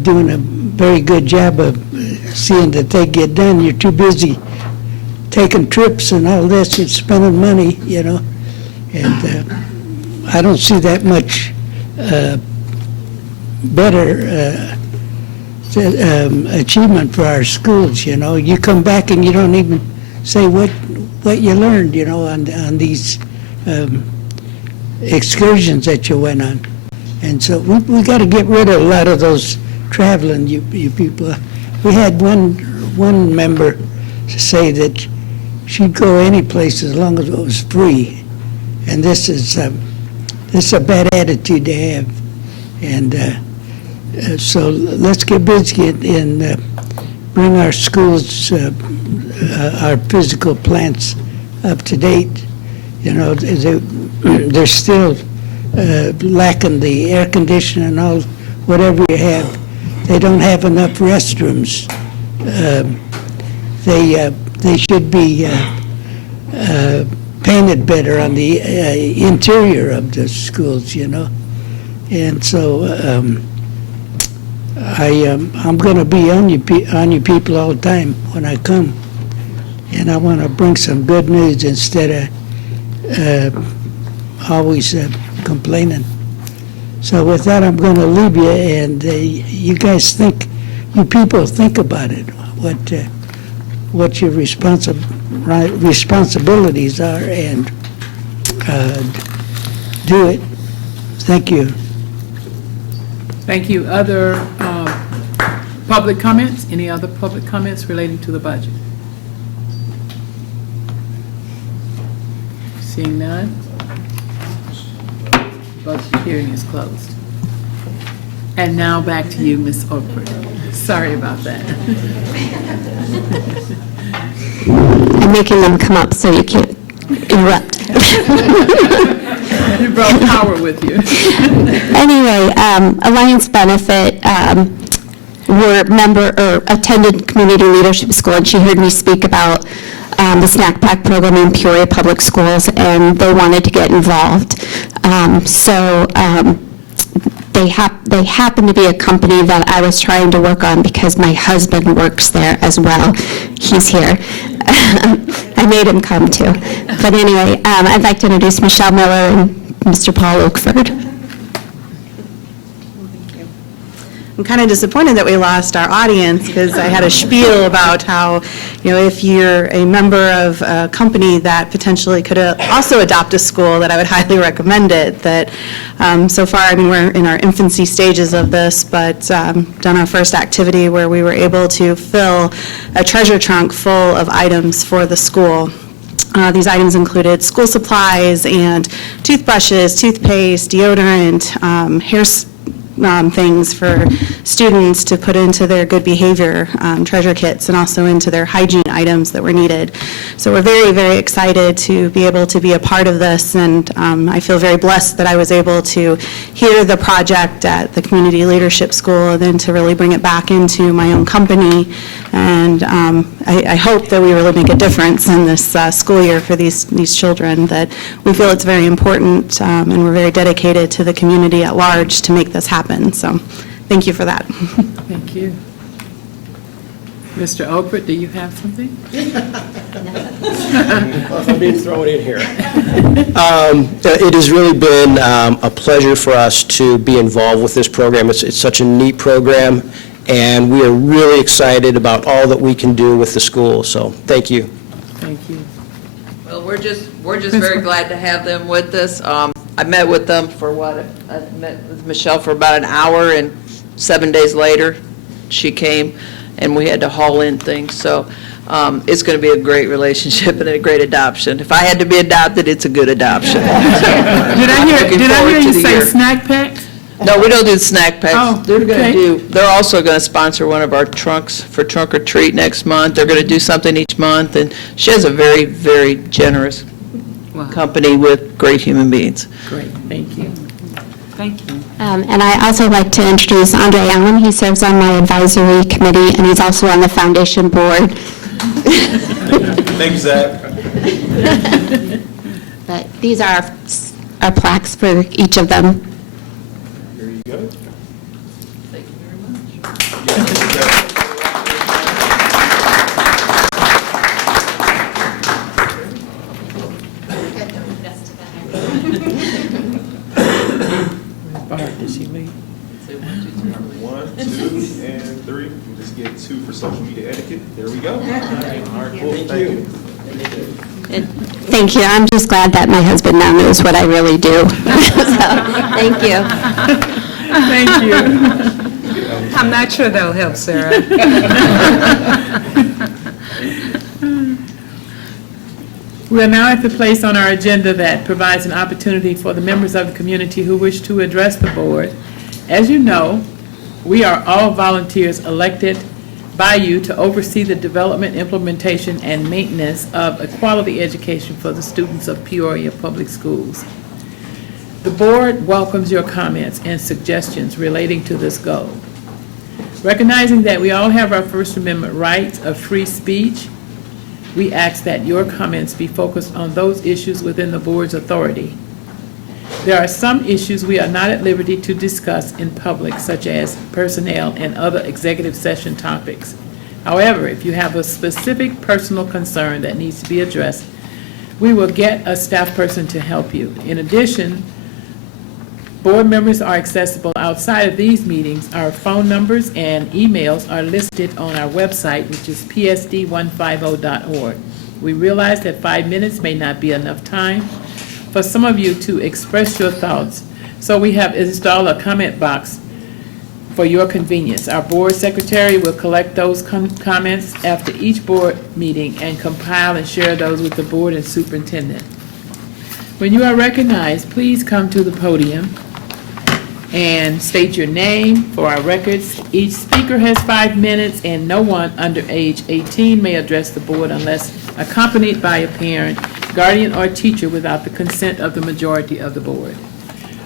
doing a very good job of seeing that they get done. You're too busy taking trips and all this, and spending money, and I don't see that much better achievement for our schools. You come back and you don't even say what you learned, on these excursions that you went on. And so we got to get rid of a lot of those traveling, you people. We had one member say that she'd go any place as long as it was free, and this is a bad attitude to have. And so let's get busy and bring our schools, our physical plants up to date. They're still lacking the air conditioning and all, whatever you have. They don't have enough restrooms. They should be painted better on the interior of the schools, And so I'm going to be on you people all the time when I come, and I want to bring some good news instead of always complaining. So with that, I'm going to leave you, and you people think about it, what your responsibilities are, and do it. Thank you. Thank you. Other public comments? Any other public comments relating to the budget? Seeing none? Public hearing is closed. And now back to you, Ms. Oakford. Sorry about that. I'm making them come up so you can't interrupt. You brought power with you. Anyway, Alliance Benefit attended Community Leadership School, and she heard me speak about the snack pack program in Peoria Public Schools, and they wanted to get involved. They happen to be a company that I was trying to work on because my husband works there as well. He's here. I made him come too. But anyway, I'd like to introduce Michelle Miller and Mr. Paul Oakford. I'm kind of disappointed that we lost our audience because I had a spiel about how, if you're a member of a company that potentially could also adopt a school, that I would highly recommend it. That so far, we're in our infancy stages of this, but done our first activity where we were able to fill a treasure trunk full of items for the school. These items included school supplies and toothbrushes, toothpaste, deodorant, hair things for students to put into their good behavior treasure kits and also into their hygiene items that were needed. So we're very, very excited to be able to be a part of this, and I feel very blessed that I was able to hear the project at the Community Leadership School and then to really bring it back into my own company. And I hope that we really make a difference in this school year for these children, that we feel it's very important, and we're very dedicated to the community at large to make this happen. So thank you for that. Thank you. Mr. Oakford, do you have something? I'm being thrown in here. It has really been a pleasure for us to be involved with this program. It's such a neat program, and we are really excited about all that we can do with the school. So thank you. Thank you. Well, we're just very glad to have them with us. I met with them for I met with Michelle for about an hour, and 7 days later, she came, and we had to haul in things. So it's going to be a great relationship and a great adoption. If I had to be adopted, it's a good adoption. Did I hear you say snack packs? No, we don't do snack packs. Oh, They're also going to sponsor one of our trunks for Trunk or Treat next month. They're going to do something each month, and she has a very, very generous company with great human beings. Great, thank you. Thank you. And I also like to introduce Andre Allen. He serves on my advisory committee, and he's also on the foundation board. Thank you, Zach. But these are our plaques for each of them. Here you go. Thank you very much. Did she leave? 1, 2, and 3. We'll just get 2 for social media etiquette. There we go. All right, cool. Thank you. Thank you. I'm just glad that my husband now knows what I really do. Thank you. Thank you. I'm not sure that'll help, Sarah. We are now at the place on our agenda that provides an opportunity for the members of the community who wish to address the board. As you know, we are all volunteers elected by you to oversee the development, implementation, and maintenance of a quality education for the students of Peoria Public Schools. The board welcomes your comments and suggestions relating to this goal. Recognizing that we all have our First Amendment rights of free speech, we ask that your comments be focused on those issues within the board's authority. There are some issues we are not at liberty to discuss in public, such as personnel and other executive session topics. However, if you have a specific personal concern that needs to be addressed, we will get a staff person to help you. In addition, board members are accessible outside of these meetings. Our phone numbers and emails are listed on our website, which is psd150.org. We realize that 5 minutes may not be enough time for some of you to express your thoughts, so we have installed a comment box for your convenience. Our board secretary will collect those comments after each board meeting and compile and share those with the board and superintendent. When you are recognized, please come to the podium and state your name for our records. Each speaker has 5 minutes, and no one under age 18 may address the board unless accompanied by a parent, guardian, or teacher without the consent of the majority of the board.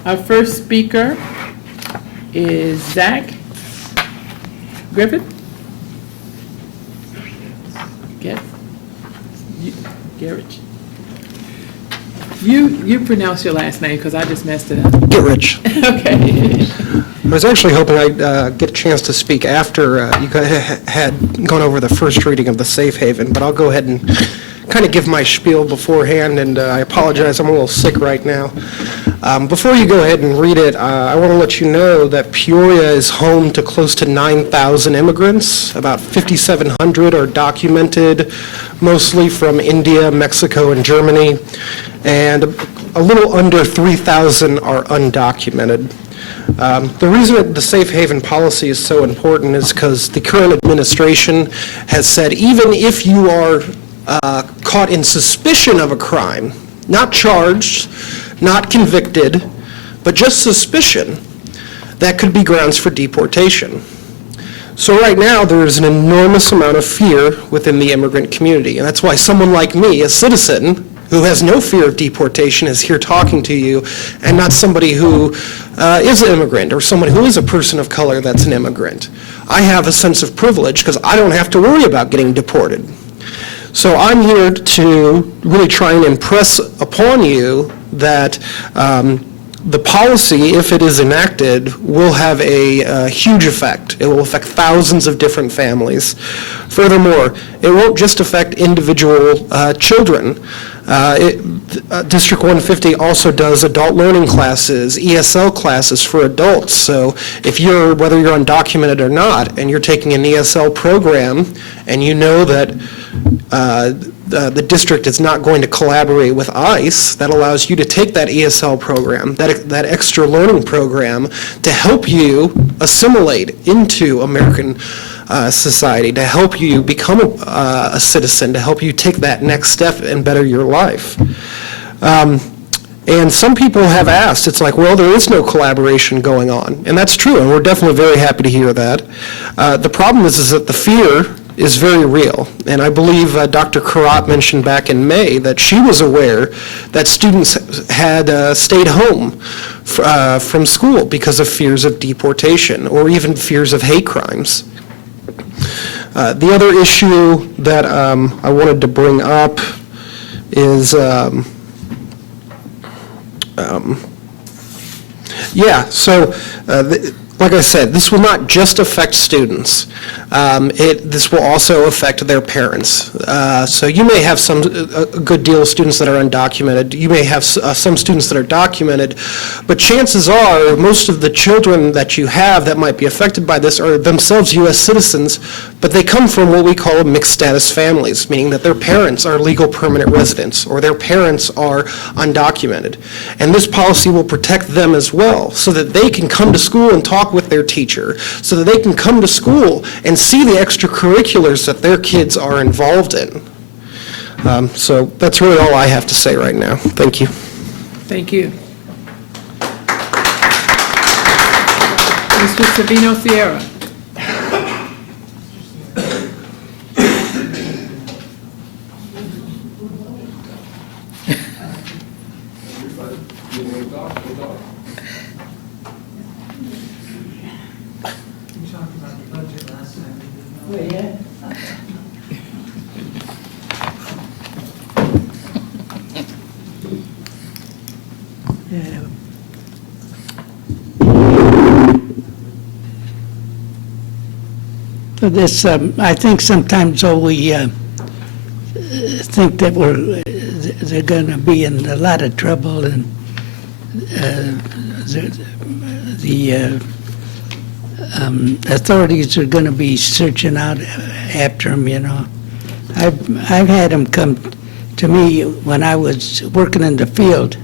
Our first speaker is Zach Griffith. Garrett. You pronounce your last name, because I just messed it up. Get rich. Okay. I was actually hoping I'd get a chance to speak after you had gone over the first reading of the Safe Haven, but I'll go ahead and kind of give my spiel beforehand, and I apologize, I'm a little sick right now. Before you go ahead and read it, I want to let you know that Peoria is home to close to 9,000 immigrants. About 5,700 are documented, mostly from India, Mexico, and Germany, and a little under 3,000 are undocumented. The reason that the safe haven policy is so important is because the current administration has said even if you are caught in suspicion of a crime, not charged, not convicted, but just suspicion, that could be grounds for deportation. So right now, there is an enormous amount of fear within the immigrant community, and that's why someone like me, a citizen who has no fear of deportation, is here talking to you, and not somebody who is an immigrant or someone who is a person of color that's an immigrant. I have a sense of privilege because I don't have to worry about getting deported. So I'm here to really try and impress upon you that the policy, if it is enacted, will have a huge effect. It will affect thousands of different families. Furthermore, it won't just affect individual children. District 150 also does adult learning classes, ESL classes for adults. So if whether you're undocumented or not, and you're taking an ESL program, and you know that the district is not going to collaborate with ICE, that allows you to take that ESL program, that extra learning program, to help you assimilate into American society, to help you become a citizen, to help you take that next step and better your life. And some people have asked, it's like, well, there is no collaboration going on. And that's true, and we're definitely very happy to hear that. The problem is that the fear is very real. And I believe Dr. Karat mentioned back in May that she was aware that students had stayed home from school because of fears of deportation or even fears of hate crimes. The other issue that I wanted to bring up is, like I said, this will not just affect students. This will also affect their parents. So you may have a good deal of students that are undocumented. You may have some students that are documented. But chances are, most of the children that you have that might be affected by this are themselves U.S. citizens, but they come from what we call mixed status families, meaning that their parents are legal permanent residents or their parents are undocumented. And this policy will protect them as well, so that they can come to school and talk with their teacher, so that they can come to school and see the extracurriculars that their kids are involved in. So that's really all I have to say right now. Thank you. Thank you. Mr. Savino Sierra. So this, I think sometimes we think that they're going to be in a lot of trouble, and the authorities are going to be searching out after them, you know. I've had them come to me when I was working in the field.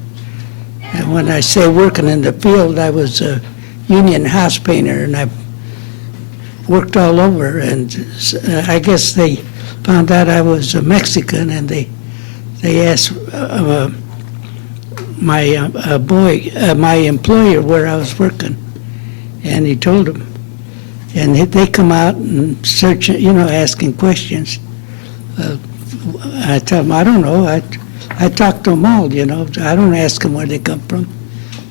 And when I say working in the field, I was a union house painter, and I worked all over, and I guess they found out I was a Mexican, and they asked my employer where I was working, and he told them. And they come out and search, asking questions. I tell them, I don't know. I talk to them all, I don't ask them where they come from.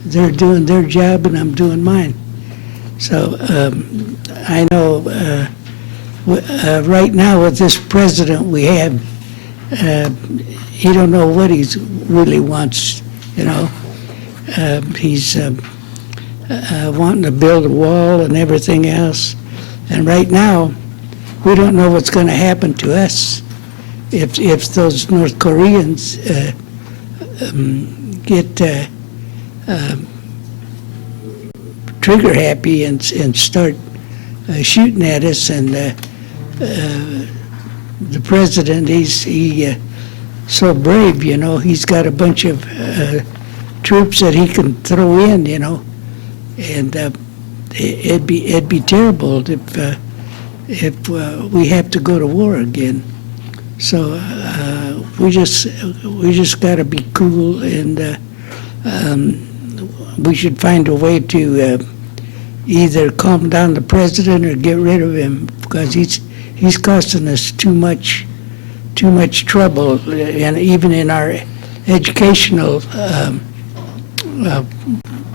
They're doing their job and I'm doing mine. So I know right now with this president we have, he don't know what he really wants, He's wanting to build a wall and everything else. And right now, we don't know what's going to happen to us if those North Koreans get trigger happy and start shooting at us. And the president, he's so brave, he's got a bunch of troops that he can throw in, and it'd be terrible if we have to go to war again. So we just got to be cool, and we should find a way to either calm down the president or get rid of him, because he's costing us too much trouble, and even in our educational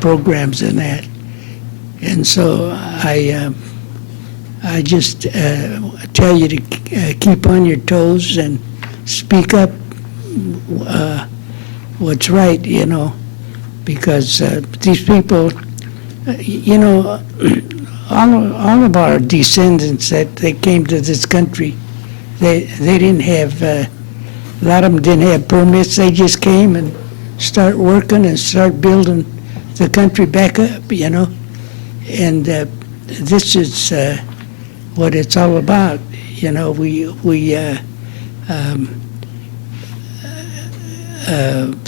programs and that. And so I just tell you to keep on your toes and speak up what's right, because these people, all of our descendants that they came to this country, they didn't have, a lot of them didn't have permits. They just came and start working and start building the country back up, And this is what it's all about.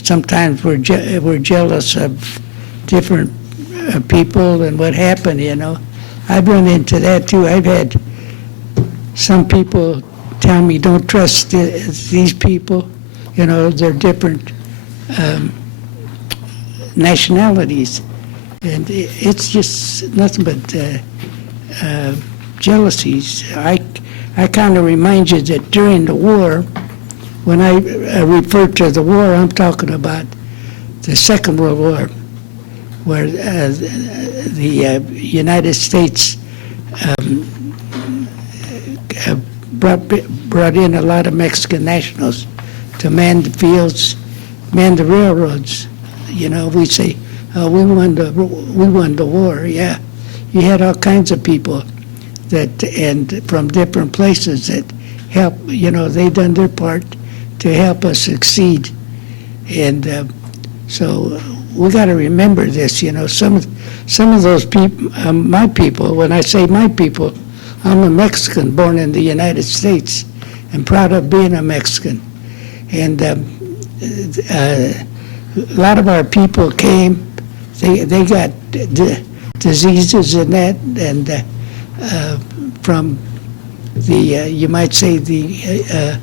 Sometimes we're jealous of different people and what happened. I've run into that too. I've had some people tell me, "Don't trust these people." They're different nationalities. And it's just nothing but jealousies. I kind of remind you that during the war, when I refer to the war, I'm talking about the Second World War, where the United States brought in a lot of Mexican nationals to man the fields, man the railroads. We say, we won the war. Yeah, you had all kinds of people and from different places that help. They done their part to help us succeed, and so we got to remember this. Some of those people, my people. When I say my people, I'm a Mexican born in the United States, and proud of being a Mexican, and a lot of our people came. They got diseases and that, and from the, you might say, the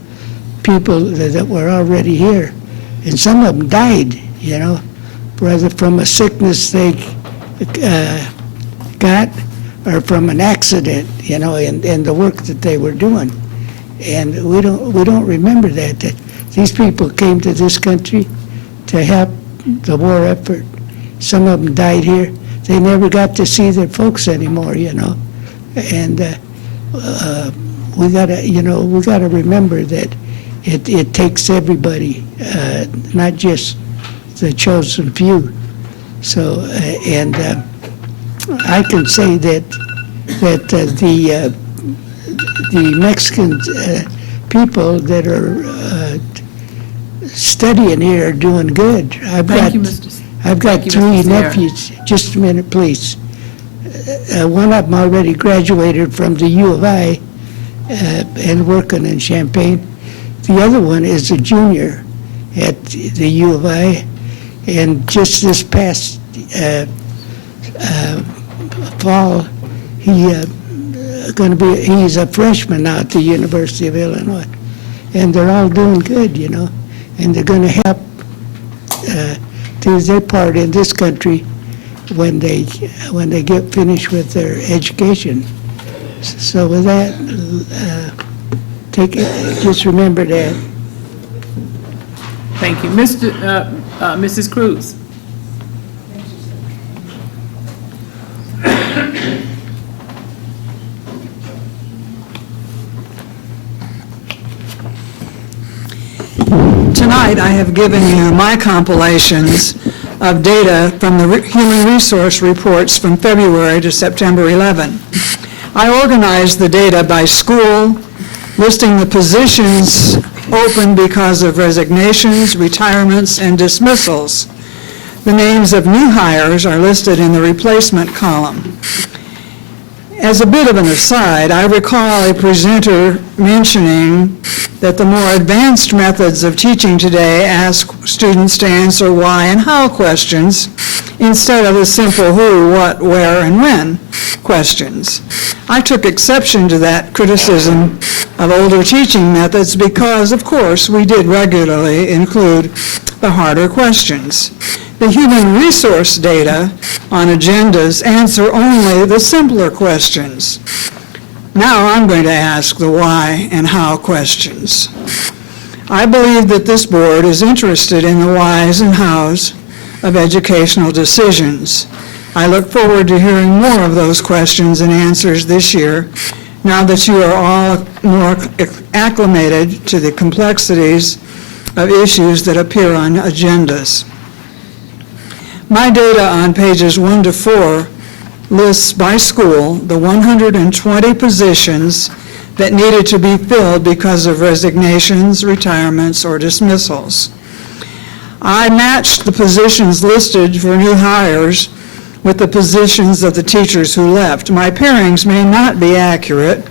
people that were already here. And some of them died, whether from a sickness they got or from an accident, in the work that they were doing. And we don't remember that these people came to this country to help the war effort. Some of them died here. They never got to see their folks anymore, And we gotta remember that it takes everybody, not just the chosen few. So, and I can say that the Mexican people that are studying here are doing good. I've got three nephews. Just a minute, please. One of them already graduated from the U of I and working in Champaign. The other one is a junior at the U of I, and just this past fall, he's a freshman now at the University of Illinois, and they're all doing good, and they're going to help do their part in this country when they get finished with their education. So with that, just remember that. Thank you. Mrs. Cruz? Tonight, I have given you my compilations of data from the Human Resource Reports from February to September 11. I organized the data by school, listing the positions open because of resignations, retirements, and dismissals. The names of new hires are listed in the replacement column. As a bit of an aside, I recall a presenter mentioning that the more advanced methods of teaching today ask students to answer why and how questions instead of the simple who, what, where, and when questions. I took exception to that criticism of older teaching methods because, of course, we did regularly include the harder questions. The human resource data on agendas answer only the simpler questions. Now I'm going to ask the why and how questions. I believe that this board is interested in the whys and hows of educational decisions. I look forward to hearing more of those questions and answers this year, now that you are all more acclimated to the complexities of issues that appear on agendas. My data on pages 1 to 4 lists by school the 120 positions that needed to be filled because of resignations, retirements, or dismissals. I matched the positions listed for new hires with the positions of the teachers who left. My pairings may not be accurate,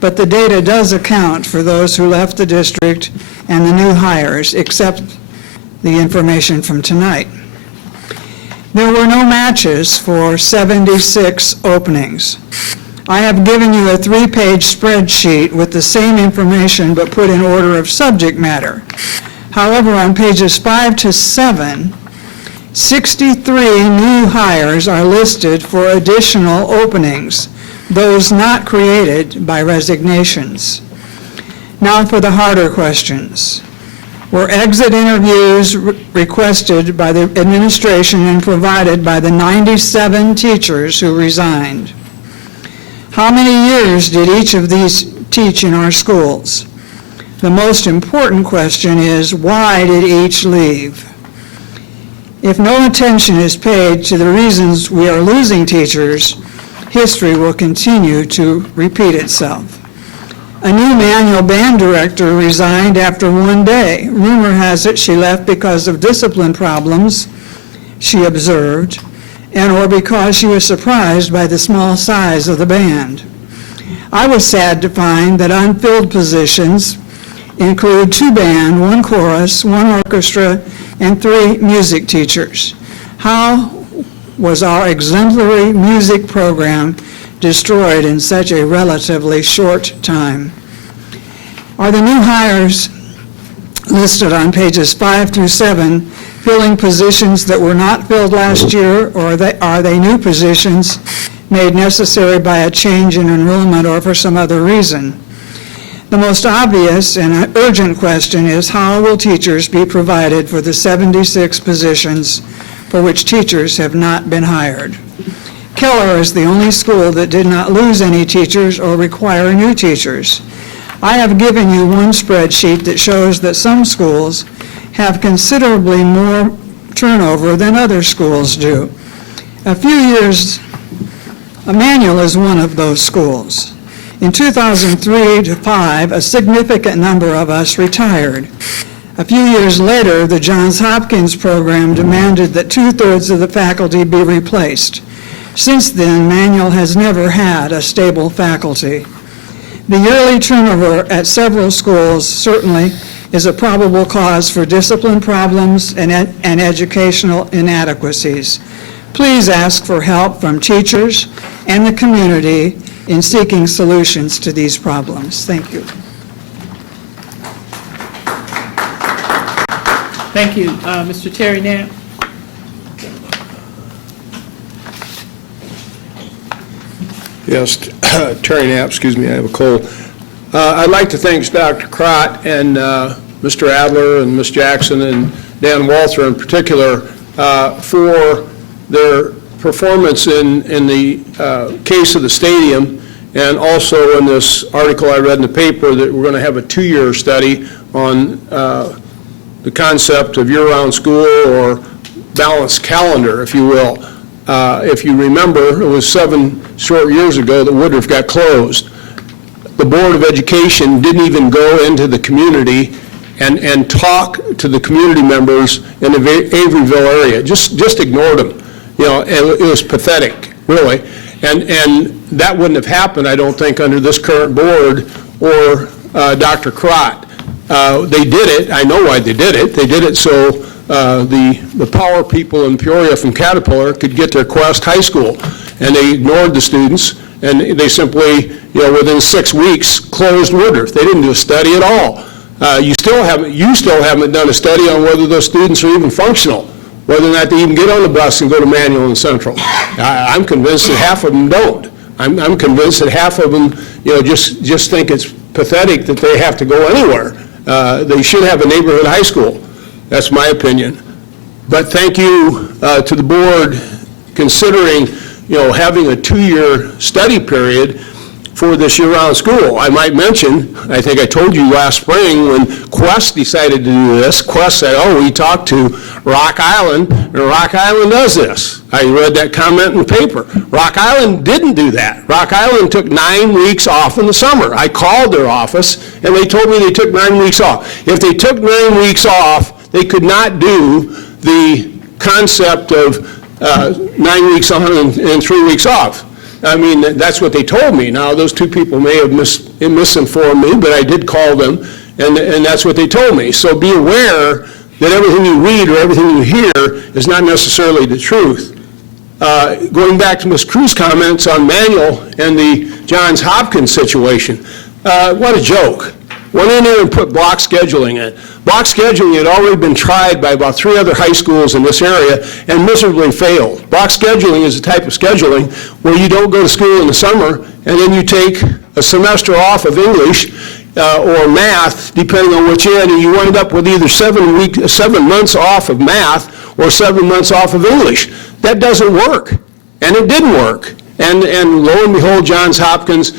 but the data does account for those who left the district and the new hires, except the information from tonight. There were no matches for 76 openings. I have given you a 3-page spreadsheet with the same information but put in order of subject matter. However, on pages 5 to 7, 63 new hires are listed for additional openings, those not created by resignations. Now for the harder questions. Were exit interviews requested by the administration and provided by the 97 teachers who resigned? How many years did each of these teach in our schools? The most important question is, why did each leave? If no attention is paid to the reasons we are losing teachers, history will continue to repeat itself. A new manual band director resigned after one day. Rumor has it she left because of discipline problems she observed, and or because she was surprised by the small size of the band. I was sad to find that unfilled positions include 2 band, 1 chorus, 1 orchestra, and 3 music teachers. How was our exemplary music program destroyed in such a relatively short time? Are the new hires listed on pages 5 through 7 filling positions that were not filled last year, or are they new positions made necessary by a change in enrollment or for some other reason? The most obvious and urgent question is, how will teachers be provided for the 76 positions for which teachers have not been hired? Keller is the only school that did not lose any teachers or require new teachers. I have given you one spreadsheet that shows that some schools have considerably more turnover than other schools do. Emmanuel is one of those schools. In 2003 to 5, a significant number of us retired. A few years later, the Johns Hopkins program demanded that 2/3 of the faculty be replaced. Since then, Emmanuel has never had a stable faculty. The yearly turnover at several schools certainly is a probable cause for discipline problems and educational inadequacies. Please ask for help from teachers and the community in seeking solutions to these problems. Thank you. Thank you. Mr. Terry Knapp? Yes, Terry Knapp, excuse me, I have a cold. I'd like to thank Dr. Crott and Mr. Adler and Ms. Jackson and Dan Walther in particular for their performance in the case of the stadium, and also in this article I read in the paper that we're going to have a 2-year study on the concept of year-round school or balanced calendar, if you will. If you remember, it was 7 short years ago that Woodruff got closed. The Board of Education didn't even go into the community and talk to the community members in the Averyville area. Just ignored them. You know, it was pathetic, really. And that wouldn't have happened, I don't think, under this current board or Dr. Crott. They did it. I know why they did it. They did it so the power people in Peoria from Caterpillar could get their Quest High School, and they ignored the students, and they simply, you know, within 6 weeks, closed Woodruff. They didn't do a study at all. You still haven't done a study on whether those students are even functional, whether or not they even get on the bus and go to Manual and Central. I'm convinced that half of them don't. I'm convinced that half of them, you know, just think it's pathetic that they have to go anywhere. They should have a neighborhood high school. That's my opinion. But thank you to the board considering, you know, having a 2-year study period for this year-round school. I might mention, I think I told you last spring when Quest decided to do this, Quest said, oh, we talked to Rock Island, and Rock Island does this. I read that comment in the paper. Rock Island didn't do that. Rock Island took 9 weeks off in the summer. I called their office, and they told me they took 9 weeks off. If they took 9 weeks off, they could not do the concept of 9 weeks on and 3 weeks off. I mean, that's what they told me. Now, those two people may have misinformed me, but I did call them, and that's what they told me. So be aware that everything you read or everything you hear is not necessarily the truth. Going back to Ms. Cruz's comments on Manual and the Johns Hopkins situation, what a joke. Went in there and put block scheduling in. Block scheduling had already been tried by about 3 other high schools in this area and miserably failed. Block scheduling is a type of scheduling where you don't go to school in the summer and then you take a semester off of English or math, depending on which end, and you wind up with either 7 months off of math or 7 months off of English. That doesn't work, and it didn't work. And lo and behold, Johns Hopkins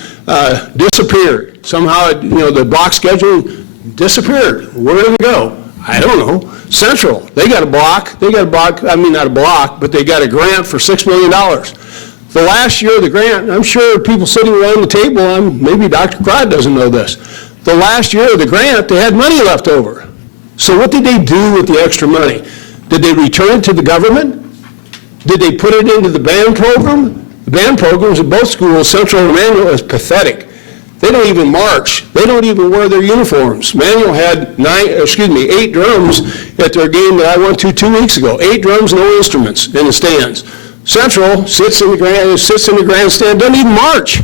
disappeared. Somehow, the block scheduling disappeared. Where did it go? I don't know. Central, they got a block, I mean, not a block, but they got a grant for $6 million. The last year of the grant, I'm sure people sitting around the table, maybe Dr. Crott doesn't know this, the last year of the grant, they had money left over. So what did they do with the extra money? Did they return it to the government? Did they put it into the band program? The band programs at both schools, Central and Manual, is pathetic. They don't even march. They don't even wear their uniforms. Manual had 8 drums at their game that I went to 2 weeks ago. 8 drums, no instruments in the stands. Central sits in the grandstand, doesn't even march.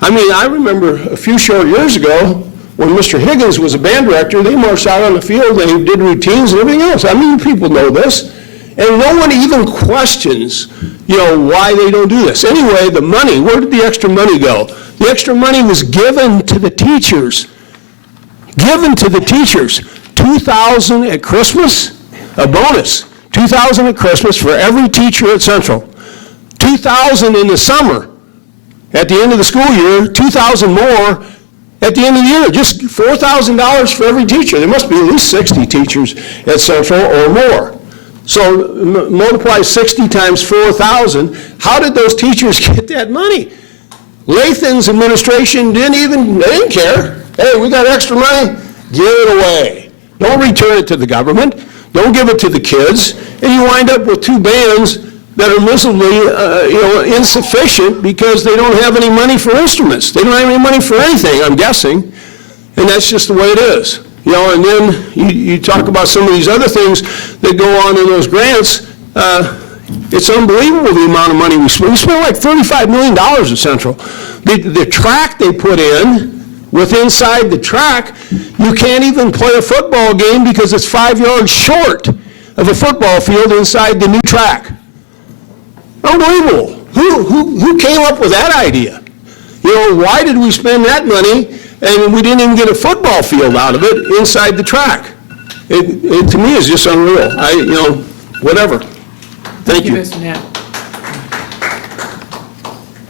I mean, I remember a few short years ago when Mr. Higgins was a band director, they marched out on the field, they did routines and everything else. I mean, people know this. And no one even questions, why they don't do this. Anyway, the money, where did the extra money go? The extra money was given to the teachers. Given to the teachers. $2,000 at Christmas, a bonus. $2,000 at Christmas for every teacher at Central. $2,000 in the summer. At the end of the school year, $2,000 more at the end of the year. Just $4,000 for every teacher. There must be at least 60 teachers at Central or more. So multiply 60 times 4,000. How did those teachers get that money? Lathan's administration didn't care. Hey, we got extra money, give it away. Don't return it to the government. Don't give it to the kids. And you wind up with 2 bands that are miserably insufficient because they don't have any money for instruments. They don't have any money for anything, I'm guessing. And that's just the way it is. And then you talk about some of these other things that go on in those grants. It's unbelievable the amount of money we spend. We spent like $35 million at Central. The track they put in, inside the track, you can't even play a football game because it's 5 yards short of a football field inside the new track. Unbelievable. Who came up with that idea? Why did we spend that money and we didn't even get a football field out of it inside the track? It to me, is just unreal. Whatever. Thank you. Mr. Knapp.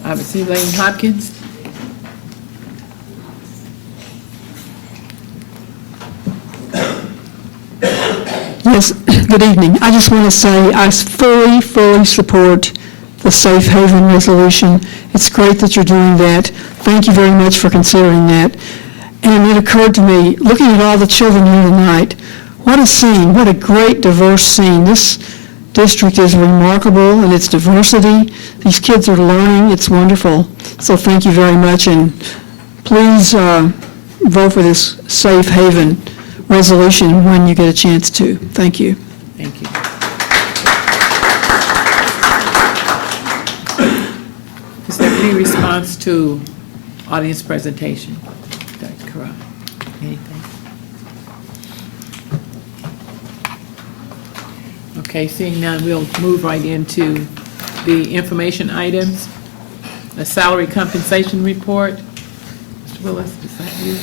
I would see Lane Hopkins. Yes, good evening. I just want to say I fully support the Safe Haven resolution. It's great that you're doing that. Thank you very much for considering that. And it occurred to me, looking at all the children here tonight, what a scene, what a great diverse scene. This district is remarkable in its diversity. These kids are learning. It's wonderful. So thank you very much, and please vote for this Safe Haven resolution when you get a chance to. Thank you. Thank you. Is there any response to audience presentation? Dr. Carra, anything? Okay, seeing none, we'll move right into the information items. The salary compensation report. Mr. Willis, is that you?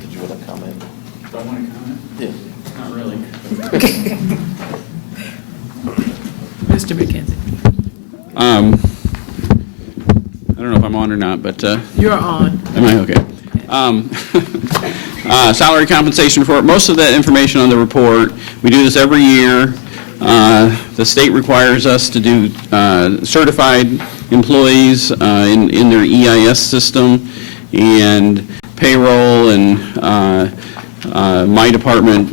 Did you want to comment? Do I want to comment? Yeah. Not really. Mr. McKenzie. I don't know if I'm on or not, but. You're on. Am I? Okay. Salary compensation report, most of that information on the report, we do this every year. The state requires us to do certified employees in their EIS system, and payroll and my department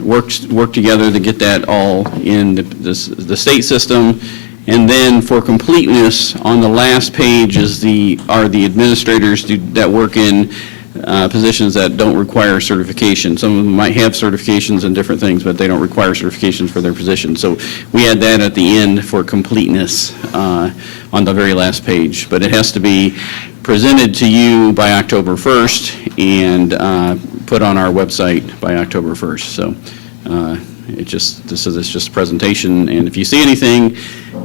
work together to get that all in the state system. And then for completeness, on the last page are the administrators that work in positions that don't require certification. Some of them might have certifications and different things, but they don't require certifications for their position. So we add that at the end for completeness on the very last page. But it has to be presented to you by October 1st and put on our website by October 1st. So this is just a presentation, and if you see anything,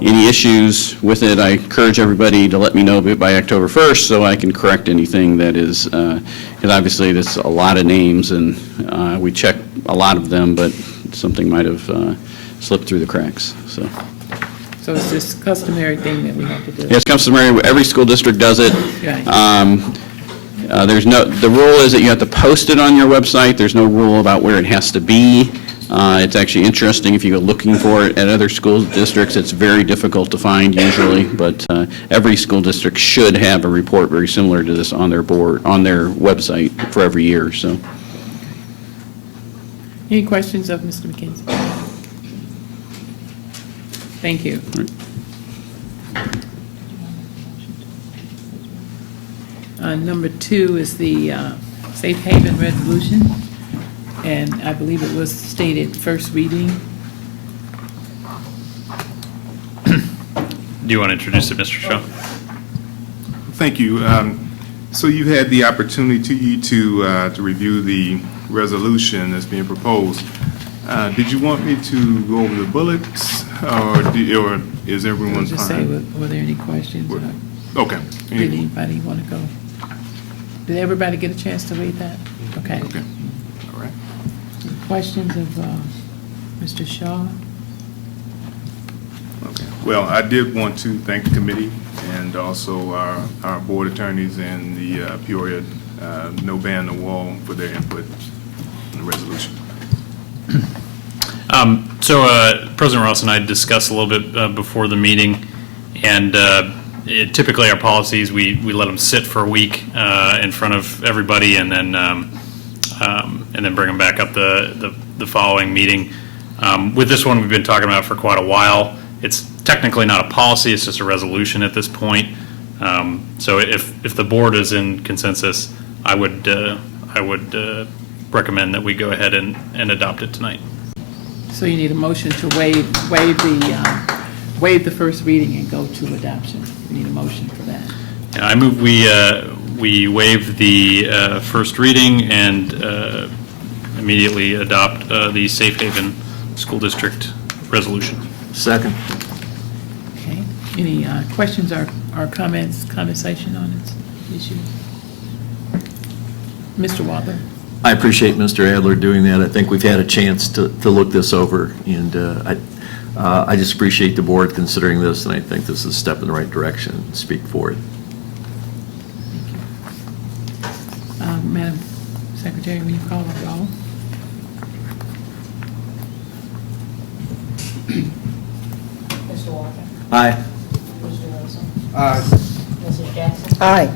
any issues with it, I encourage everybody to let me know by October 1st so I can correct anything that is, because obviously there's a lot of names and we check a lot of them, but something might have slipped through the cracks. So it's this customary thing that we have to do. yes, customary. Every school district does it. Right. The rule is that you have to post it on your website. There's no rule about where it has to be. It's actually interesting if you go looking for it at other school districts. It's very difficult to find usually, but every school district should have a report very similar to this on their website for every year. So, any questions of Mr. McKenzie? Thank you. Number 2 is the Safe Haven resolution, and I believe it was stated first reading. Do you want to introduce it, Mr. Shaw? Thank you. So you had the opportunity to review the resolution that's being proposed. Did you want me to go over the bullets, or is everyone Just say, were there any questions? Okay. Did anybody want to go? Did everybody get a chance to read that? Okay. Okay. All right. Questions of Mr. Shaw? Okay. Well, I did want to thank the committee and also our board attorneys and the Peoria No Ban No Wall for their input on the resolution. President Ross and I discussed a little bit before the meeting, and typically our policies, we let them sit for a week in front of everybody, and then bring them back up the following meeting. With this one, we've been talking about it for quite a while. It's technically not a policy; it's just a resolution at this point. So if the board is in consensus, I would recommend that we go ahead and adopt it tonight. So you need a motion to waive the first reading and go to adoption. You need a motion for that. Yeah, I move we waive the first reading and immediately adopt the Safe Haven School District resolution. Second. Okay. Any questions or comments, conversation on this issue? Mr. Walther? I appreciate Mr. Adler doing that. I think we've had a chance to look this over, and I just appreciate the board considering this, and I think this is a step in the right direction. Speak for it. Madam Secretary, will you call the roll? Mr. Walker? Aye. Mr. Wilson? Aye. Mrs. Jackson? Aye.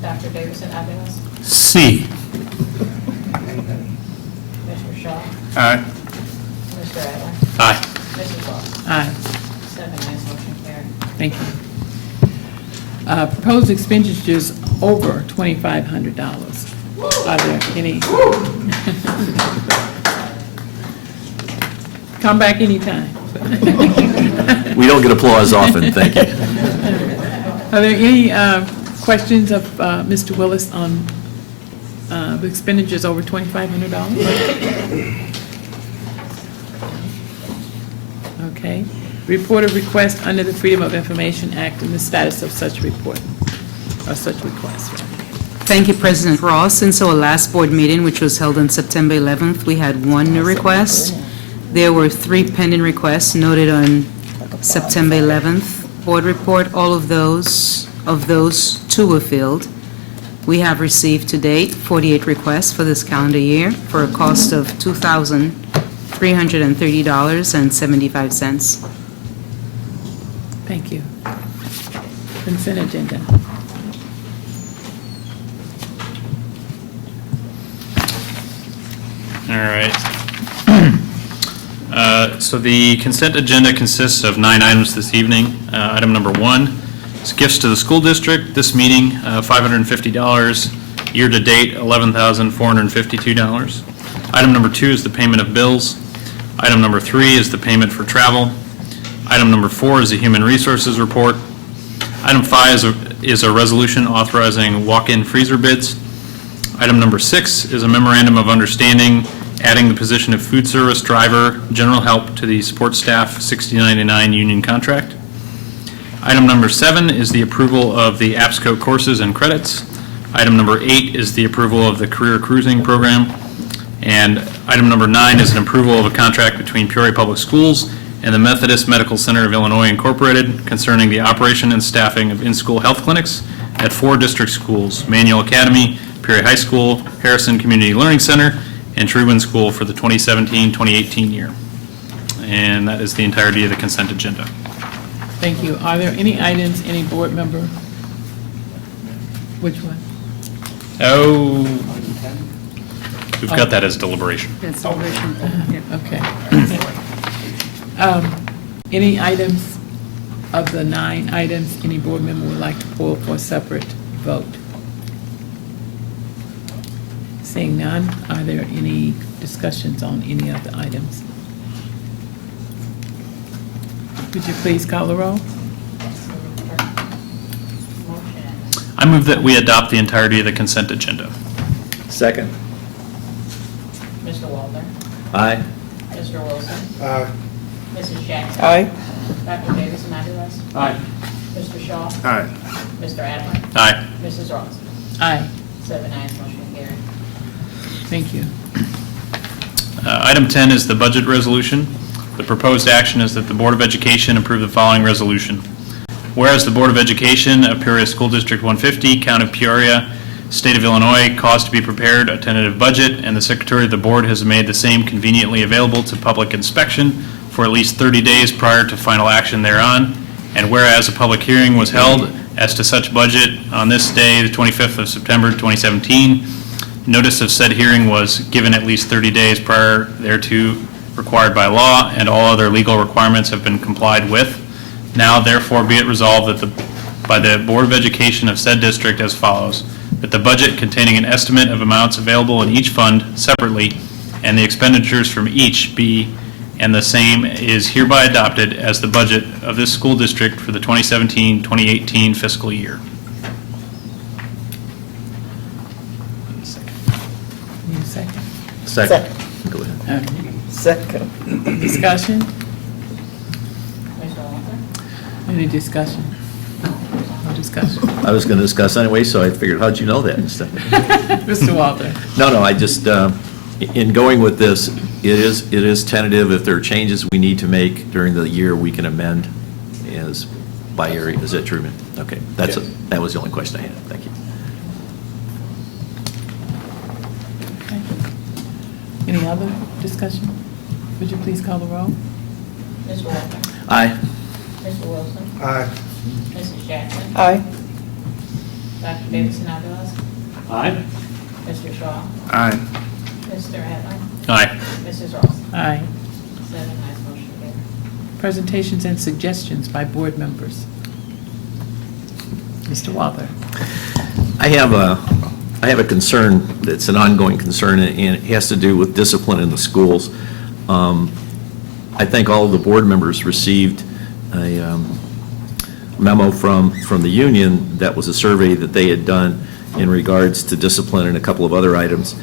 Dr. Davidson Aviles? C. Mr. Shaw? Aye. Mr. Adler? Aye. Mrs. Ross? Aye. 7 ayes, motion carried. Thank you. Proposed expenditures over $2,500. Are there any? Come back anytime. We don't get applause often, thank you. Are there any questions of Mr. Willis on the expenditures over $2,500? Okay. Report of request under the Freedom of Information Act and the status of such report, or such request. Right? Thank you, President Ross. Since our last board meeting, which was held on September 11th, we had one new request. There were 3 pending requests noted on September 11th board report. All of those 2 were filled. We have received to date 48 requests for this calendar year for a cost of $2,330.75. Thank you. Consent agenda. All right. So the consent agenda consists of 9 items this evening. Item number 1 is gifts to the school district. This meeting, $550. Year-to-date, $11,452. Item number 2 is the payment of bills. Item number 3 is the payment for travel. Item number 4 is the human resources report. Item 5 is a resolution authorizing walk-in freezer bids. Item number 6 is a memorandum of understanding adding the position of food service driver general help to the support staff 6099 union contract. Item number 7 is the approval of the APSCO courses and credits. Item number 8 is the approval of the career cruising program. And item number 9 is an approval of a contract between Peoria Public Schools and the Methodist Medical Center of Illinois Incorporated concerning the operation and staffing of in-school health clinics at 4 district schools, Manual Academy, Peoria High School, Harrison Community Learning Center, and Trewin School for the 2017-2018 year. And that is the entirety of the consent agenda. Thank you. Are there any items, any board member? Which one? Oh, we've got that as deliberation. That's deliberation. Okay. Any items of the 9 items any board member would like to pull for a separate vote? Seeing none, are there any discussions on any of the items? Would you please call the roll? I move that we adopt the entirety of the consent agenda. Second. Mr. Walter? Aye. Mr. Wilson? Aye. Mrs. Jackson? Aye. Dr. Davidson Aviles? Aye. Mr. Shaw? Aye. Mr. Adler? Aye. Mrs. Ross? Aye. 7 ayes, motion carried. Thank you. Item 10 is the budget resolution. The proposed action is that the Board of Education approve the following resolution. Whereas the Board of Education of Peoria School District 150, County of Peoria, State of Illinois, caused to be prepared a tentative budget, and the Secretary of the Board has made the same conveniently available to public inspection for at least 30 days prior to final action thereon. And whereas a public hearing was held as to such budget on this day, the 25th of September 2017, notice of said hearing was given at least 30 days prior thereto required by law, and all other legal requirements have been complied with. Now therefore be it resolved that by the Board of Education of said district as follows, that the budget containing an estimate of amounts available in each fund separately and the expenditures from each be, and the same is hereby adopted as the budget of this school district for the 2017-2018 fiscal year. Need a second? Second. Go ahead. Okay. Second. Discussion? Mr. Walter? Any discussion? No discussion. I was going to discuss anyway, so I figured, how'd you know that and stuff? Mr. Walter? No, I just, in going with this, it is tentative. If there are changes we need to make during the year, we can amend as by area. Is that true? Okay, that was the only question I had. Thank you. Any other discussion? Would you please call the roll? Mr. Walter? Aye. Mr. Wilson? Aye. Mrs. Jackson? Aye. Dr. Davidson Aviles? Aye. Mr. Shaw? Aye. Mr. Adler? Aye. Mrs. Ross? Aye. 7 ayes, motion carried. Presentations and suggestions by board members. Mr. Walter? I have a concern that's an ongoing concern, and it has to do with discipline in the schools. I think all of the board members received a memo from the union that was a survey that they had done in regards to discipline and a couple of other items.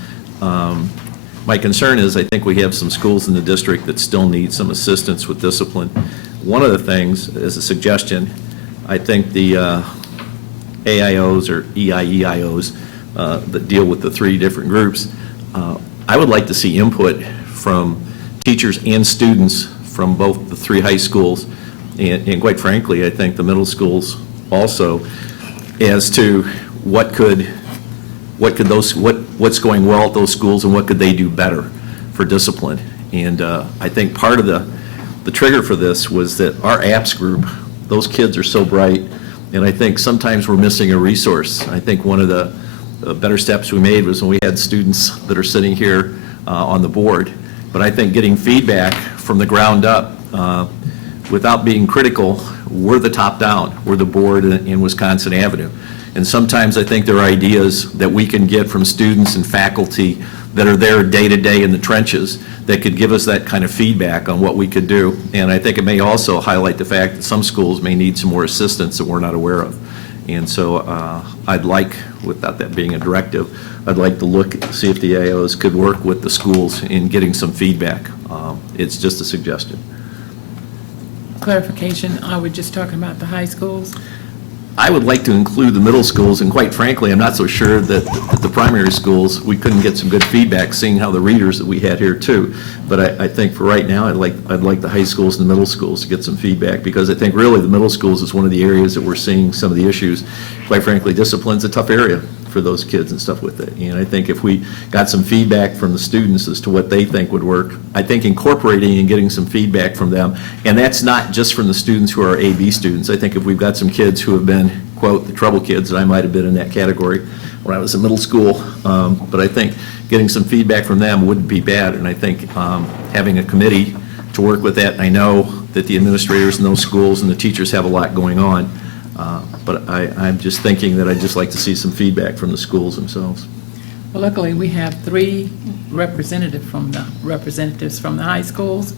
My concern is I think we have some schools in the district that still need some assistance with discipline. One of the things, as a suggestion, I think the AIOs or EIEIOs that deal with the 3 different groups, I would like to see input from teachers and students from both the 3 high schools, and quite frankly, I think the middle schools also, as to what's going well at those schools and what could they do better for discipline. And I think part of the trigger for this was that our apps group, those kids are so bright, and I think sometimes we're missing a resource. I think one of the better steps we made was when we had students that are sitting here on the board. But I think getting feedback from the ground up, without being critical, we're the top down. We're the board in Wisconsin Avenue. And sometimes I think there are ideas that we can get from students and faculty that are there day to day in the trenches that could give us that kind of feedback on what we could do. And I think it may also highlight the fact that some schools may need some more assistance that we're not aware of. And so I'd like, without that being a directive, I'd like to see if the AOs could work with the schools in getting some feedback. It's just a suggestion. Clarification, are we just talking about the high schools? I would like to include the middle schools, and quite frankly, I'm not so sure that the primary schools, we couldn't get some good feedback, seeing how the readers that we had here too. But I think for right now, I'd like the high schools and the middle schools to get some feedback, because I think really the middle schools is one of the areas that we're seeing some of the issues. Quite frankly, discipline's a tough area for those kids and stuff with it. And I think if we got some feedback from the students as to what they think would work, I think incorporating and getting some feedback from them, and that's not just from the students who are AB students. I think if we've got some kids who have been, quote, the trouble kids, and I might have been in that category when I was in middle school, but I think getting some feedback from them wouldn't be bad. And I think having a committee to work with that, I know that the administrators in those schools and the teachers have a lot going on, but I'm just thinking that I'd just like to see some feedback from the schools themselves. Well, luckily, we have 3 representatives from the high schools,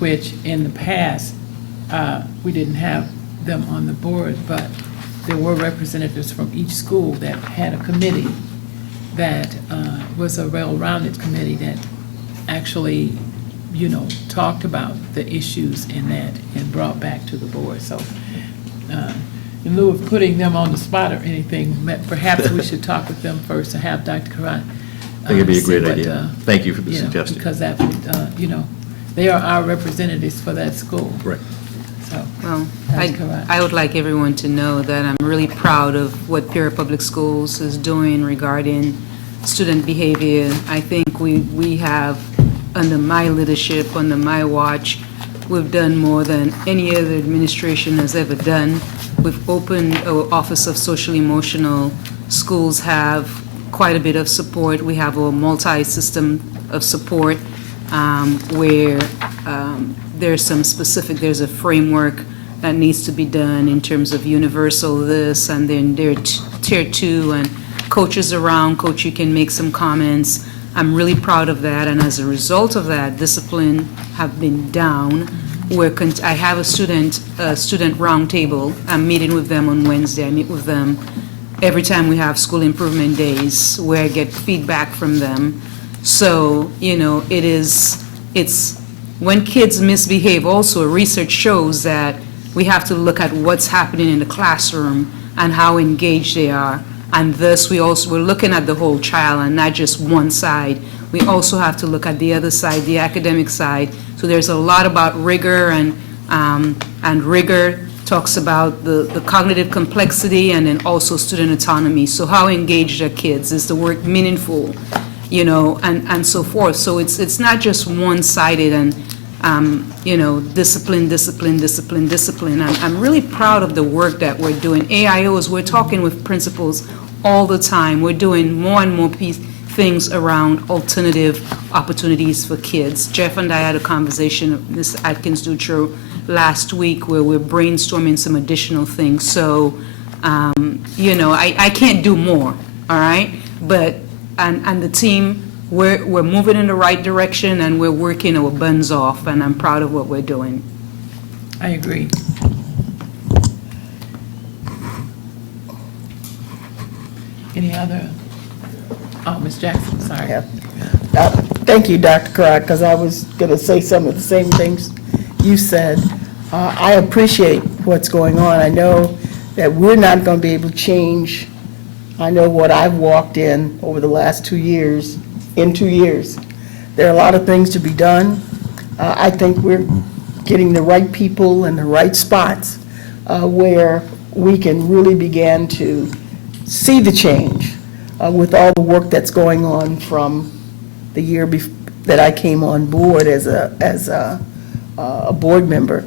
which in the past, we didn't have them on the board, but there were representatives from each school that had a committee that was a well-rounded committee that actually, talked about the issues in that and brought back to the board. So in lieu of putting them on the spot or anything, perhaps we should talk with them first and have Dr. Karat. I think it'd be a great idea. Thank you for the suggestion. Because that would, they are our representatives for that school. Right. So, Well, Dr. Karat. I would like everyone to know that I'm really proud of what Peoria Public Schools is doing regarding student behavior. I think we have, under my leadership, under my watch, we've done more than any other administration has ever done. We've opened our Office of Social Emotional. Schools have quite a bit of support. We have a multi-system of support where there's a framework that needs to be done in terms of universal this, and then there are tier 2, and coaches around, coach, you can make some comments. I'm really proud of that, and as a result of that, discipline have been down. I have a student roundtable. I'm meeting with them on Wednesday. I meet with them every time we have school improvement days, where I get feedback from them. So, it's when kids misbehave, also research shows that we have to look at what's happening in the classroom and how engaged they are. And thus, we're looking at the whole child and not just one side. We also have to look at the other side, the academic side. So there's a lot about rigor, and rigor talks about the cognitive complexity and then also student autonomy. So how engaged are kids? Is the work meaningful? And so forth. So it's not just one-sided and, discipline, discipline, discipline, discipline. I'm really proud of the work that we're doing. AIOs, we're talking with principals all the time. We're doing more and more things around alternative opportunities for kids. Jeff and I had a conversation, Ms. Atkins-Dutrow, last week where we're brainstorming some additional things. So, I can't do more, all right? But, and the team, we're moving in the right direction and we're working our buns off, and I'm proud of what we're doing. I agree. Any other? Oh, Ms. Jackson, sorry. Thank you, Dr. Carrott, because I was going to say some of the same things you said. I appreciate what's going on. I know that we're not going to be able to change, I know what I've walked in over the last 2 years, in 2 years. There are a lot of things to be done. I think we're getting the right people in the right spots where we can really begin to see the change with all the work that's going on from the year that I came on board as a board member.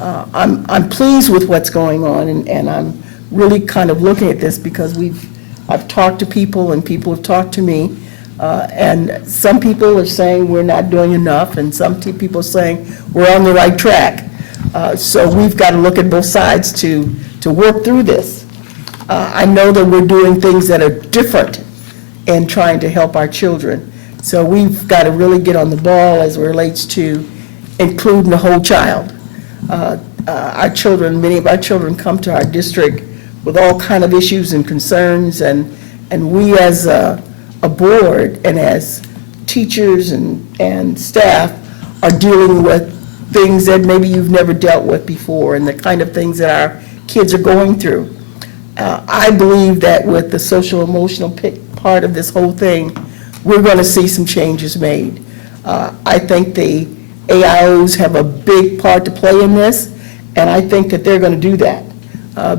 I'm pleased with what's going on, and I'm really kind of looking at this because I've talked to people and people have talked to me, and some people are saying we're not doing enough, and some people are saying we're on the right track. So we've got to look at both sides to work through this. I know that we're doing things that are different in trying to help our children. So we've got to really get on the ball as it relates to including the whole child. Our children, many of our children come to our district with all kind of issues and concerns, and we as a board and as teachers and staff are dealing with things that maybe you've never dealt with before and the kind of things that our kids are going through. I believe that with the social emotional part of this whole thing, we're going to see some changes made. I think the AIOs have a big part to play in this, and I think that they're going to do that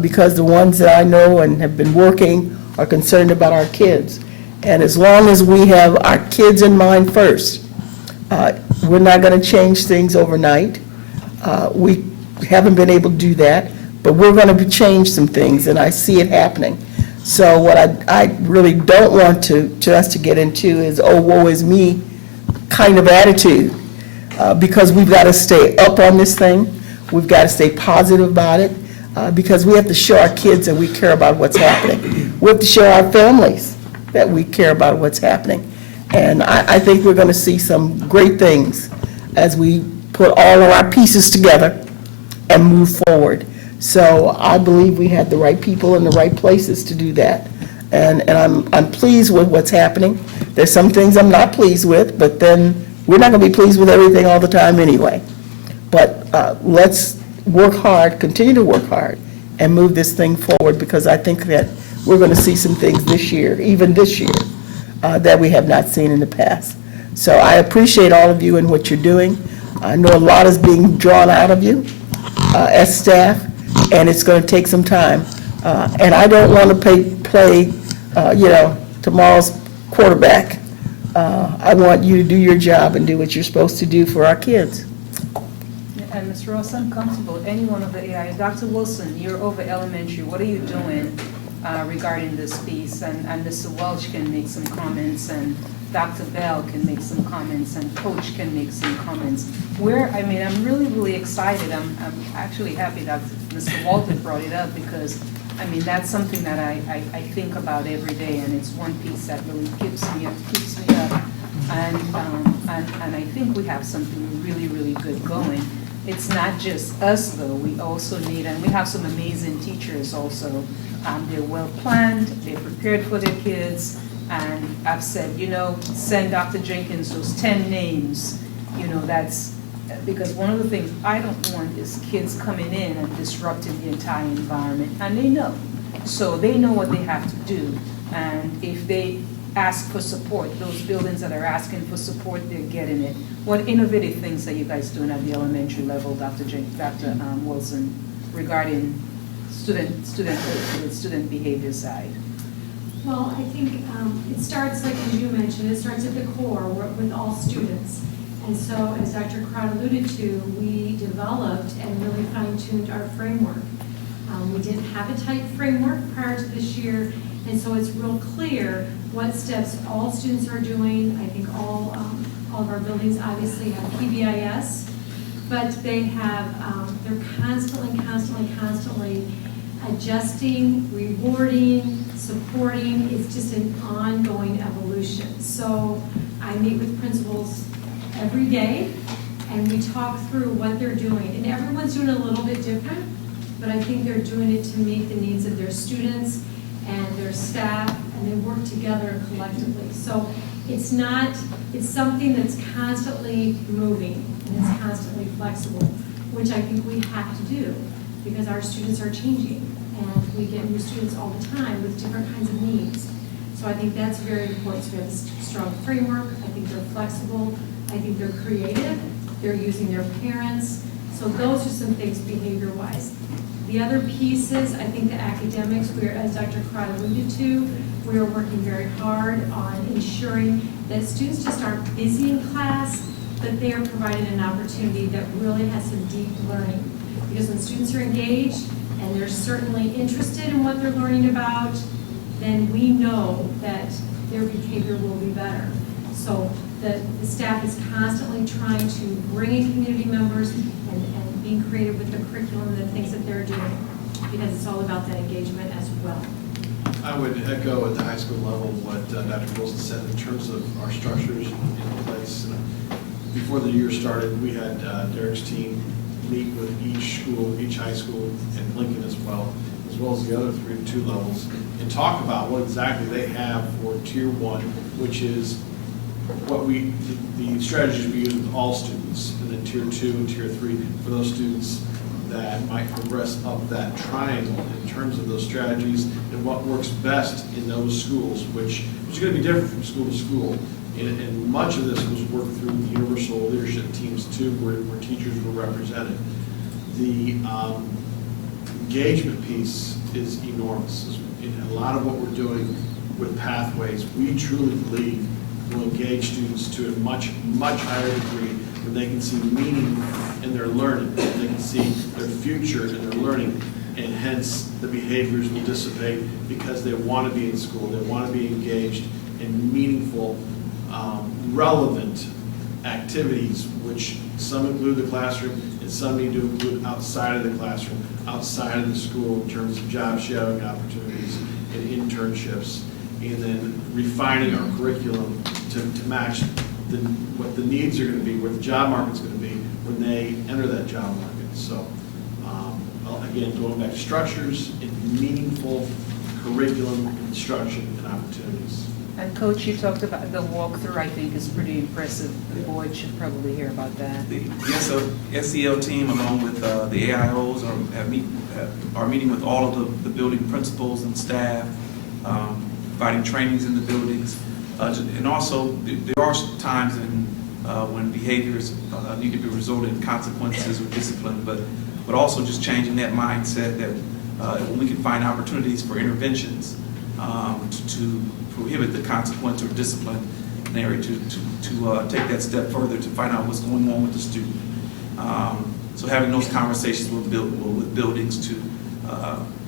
because the ones that I know and have been working are concerned about our kids. And as long as we have our kids in mind first, we're not going to change things overnight. We haven't been able to do that, but we're going to change some things, and I see it happening. So what I really don't want us to get into is, oh, woe is me kind of attitude, because we've got to stay up on this thing. We've got to stay positive about it, because we have to show our kids that we care about what's happening. We have to show our families that we care about what's happening. And I think we're going to see some great things as we put all of our pieces together and move forward. So I believe we had the right people in the right places to do that. And I'm pleased with what's happening. There's some things I'm not pleased with, but then we're not going to be pleased with everything all the time anyway. But let's work hard, continue to work hard, and move this thing forward, because I think that we're going to see some things this year, even this year, that we have not seen in the past. So I appreciate all of you and what you're doing. I know a lot is being drawn out of you as staff, and it's going to take some time. And I don't want to play tomorrow's quarterback. I want you to do your job and do what you're supposed to do for our kids. And Ms. Ross, I'm comfortable, any one of the AI, Dr. Wilson, you're over elementary, what are you doing regarding this piece? And Mr. Welch can make some comments, and Dr. Bell can make some comments, and Coach can make some comments. I'm really, really excited. I'm actually happy that Mr. Walter brought it up, because, that's something that I think about every day, and it's one piece that really keeps me up. And I think we have something really, really good going. It's not just us, though. We also need, and we have some amazing teachers also. They're well-planned, they're prepared for their kids, and I've said, send Dr. Jenkins those 10 names. That's because one of the things I don't want is kids coming in and disrupting the entire environment, and they know. So they know what they have to do, and if they ask for support, those buildings that are asking for support, they're getting it. What innovative things are you guys doing at the elementary level, Dr. Wilson, regarding student behavior side? Well, I think it starts, like as you mentioned, it starts at the core with all students. And so, as Dr. Crowd alluded to, we developed and really fine-tuned our framework. We didn't have a tight framework prior to this year, and so it's real clear what steps all students are doing. I think all of our buildings obviously have PBIS, but they have, they're constantly adjusting, rewarding, supporting. It's just an ongoing evolution. So I meet with principals every day, and we talk through what they're doing. And everyone's doing a little bit different, but I think they're doing it to meet the needs of their students and their staff, and they work together collectively. So it's something that's constantly moving, and it's constantly flexible, which I think we have to do, because our students are changing, and we get new students all the time with different kinds of needs. So I think that's very important. So we have a strong framework. I think they're flexible. I think they're creative. They're using their parents. So those are some things behavior-wise. The other pieces, I think the academics, as Dr. Crowd alluded to, we are working very hard on ensuring that students just aren't busy in class, but they are provided an opportunity that really has some deep learning. Because when students are engaged and they're certainly interested in what they're learning about, then we know that their behavior will be better. So the staff is constantly trying to bring in community members and being creative with the curriculum and the things that they're doing, because it's all about that engagement as well. I would echo at the high school level what Dr. Wilson said in terms of our structures in place. Before the year started, we had Derek's team meet with each school, each high school, and Lincoln as well as the other 3 and 2 levels, and talk about what exactly they have for Tier 1, which is what the strategies we use with all students, and then Tier 2 and Tier 3 for those students that might progress up that triangle in terms of those strategies and what works best in those schools, which is going to be different from school to school. And much of this was worked through the universal leadership teams too, where teachers were represented. The engagement piece is enormous. In a lot of what we're doing with pathways, we truly believe will engage students to a much higher degree when they can see meaning in their learning, when they can see their future in their learning, and hence the behaviors will dissipate because they want to be in school, they want to be engaged in meaningful, relevant activities, which some include the classroom and some need to include outside of the classroom, outside of the school in terms of job shadowing opportunities and internships, and then refining our curriculum to match what the needs are going to be, what the job market's going to be when they enter that job market. So, again, going back to structures and meaningful curriculum, instruction, and opportunities. And Coach, you talked about the walkthrough, I think is pretty impressive. The board should probably hear about that. The SEL team, along with the AIOs, are meeting with all of the building principals and staff, providing trainings in the buildings. And also, there are times when behaviors need to be resorted in consequences or discipline, but also just changing that mindset that when we can find opportunities for interventions to prohibit the consequence or discipline in an area to take that step further to find out what's going on with the student. So having those conversations with buildings to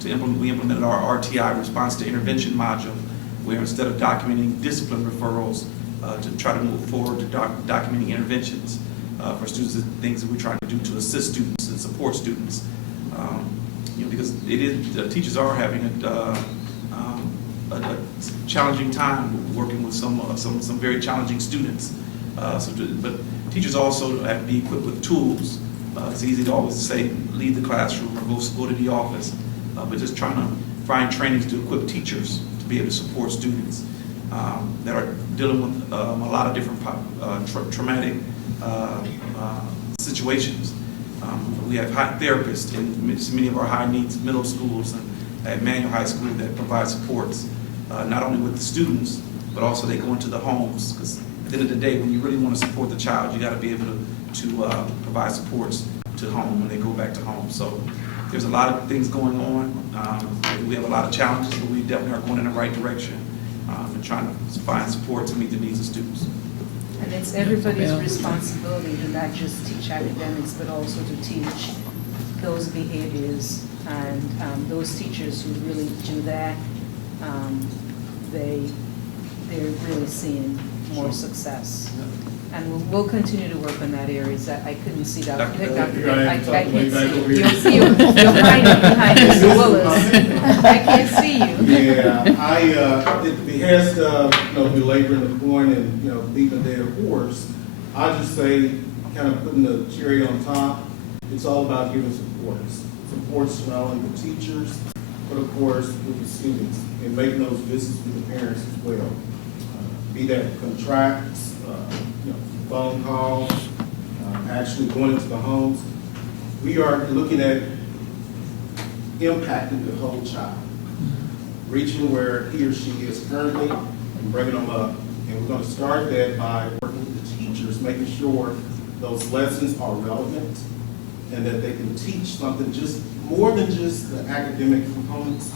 implement, we implemented our RTI, response to intervention module, where instead of documenting discipline referrals, to try to move forward to documenting interventions for students and things that we're trying to do to assist students and support students. Because teachers are having a challenging time working with some very challenging students. But teachers also have to be equipped with tools. It's easy to always say, leave the classroom or go to the office, but just trying to find trainings to equip teachers to be able to support students that are dealing with a lot of different traumatic situations. We have therapists in many of our high needs middle schools and at Manual High School that provide supports, not only with the students, but also they go into the homes, because at the end of the day, when you really want to support the child, you got to be able to provide supports to home when they go back to home. So there's a lot of things going on. We have a lot of challenges, but we definitely are going in the right direction and trying to find support to meet the needs of students. And it's everybody's responsibility to not just teach academics, but also to teach those behaviors. And those teachers who really do that, they're really seeing more success. And we'll continue to work on that area. I couldn't see that. I can't see you. You'll see you're hiding behind Mr. Willis. I can't see you. Yeah, at the behest of, belaboring the point and, beating a dead horse, I just say, kind of putting the cherry on top, it's all about giving supports. Supports to not only the teachers, but of course with the students, and making those visits with the parents as well. Be that contracts, phone calls, actually going into the homes. We are looking at impacting the whole child, reaching where he or she is currently and bringing them up. And we're going to start that by working with the teachers, making sure those lessons are relevant and that they can teach something just more than just the academic components,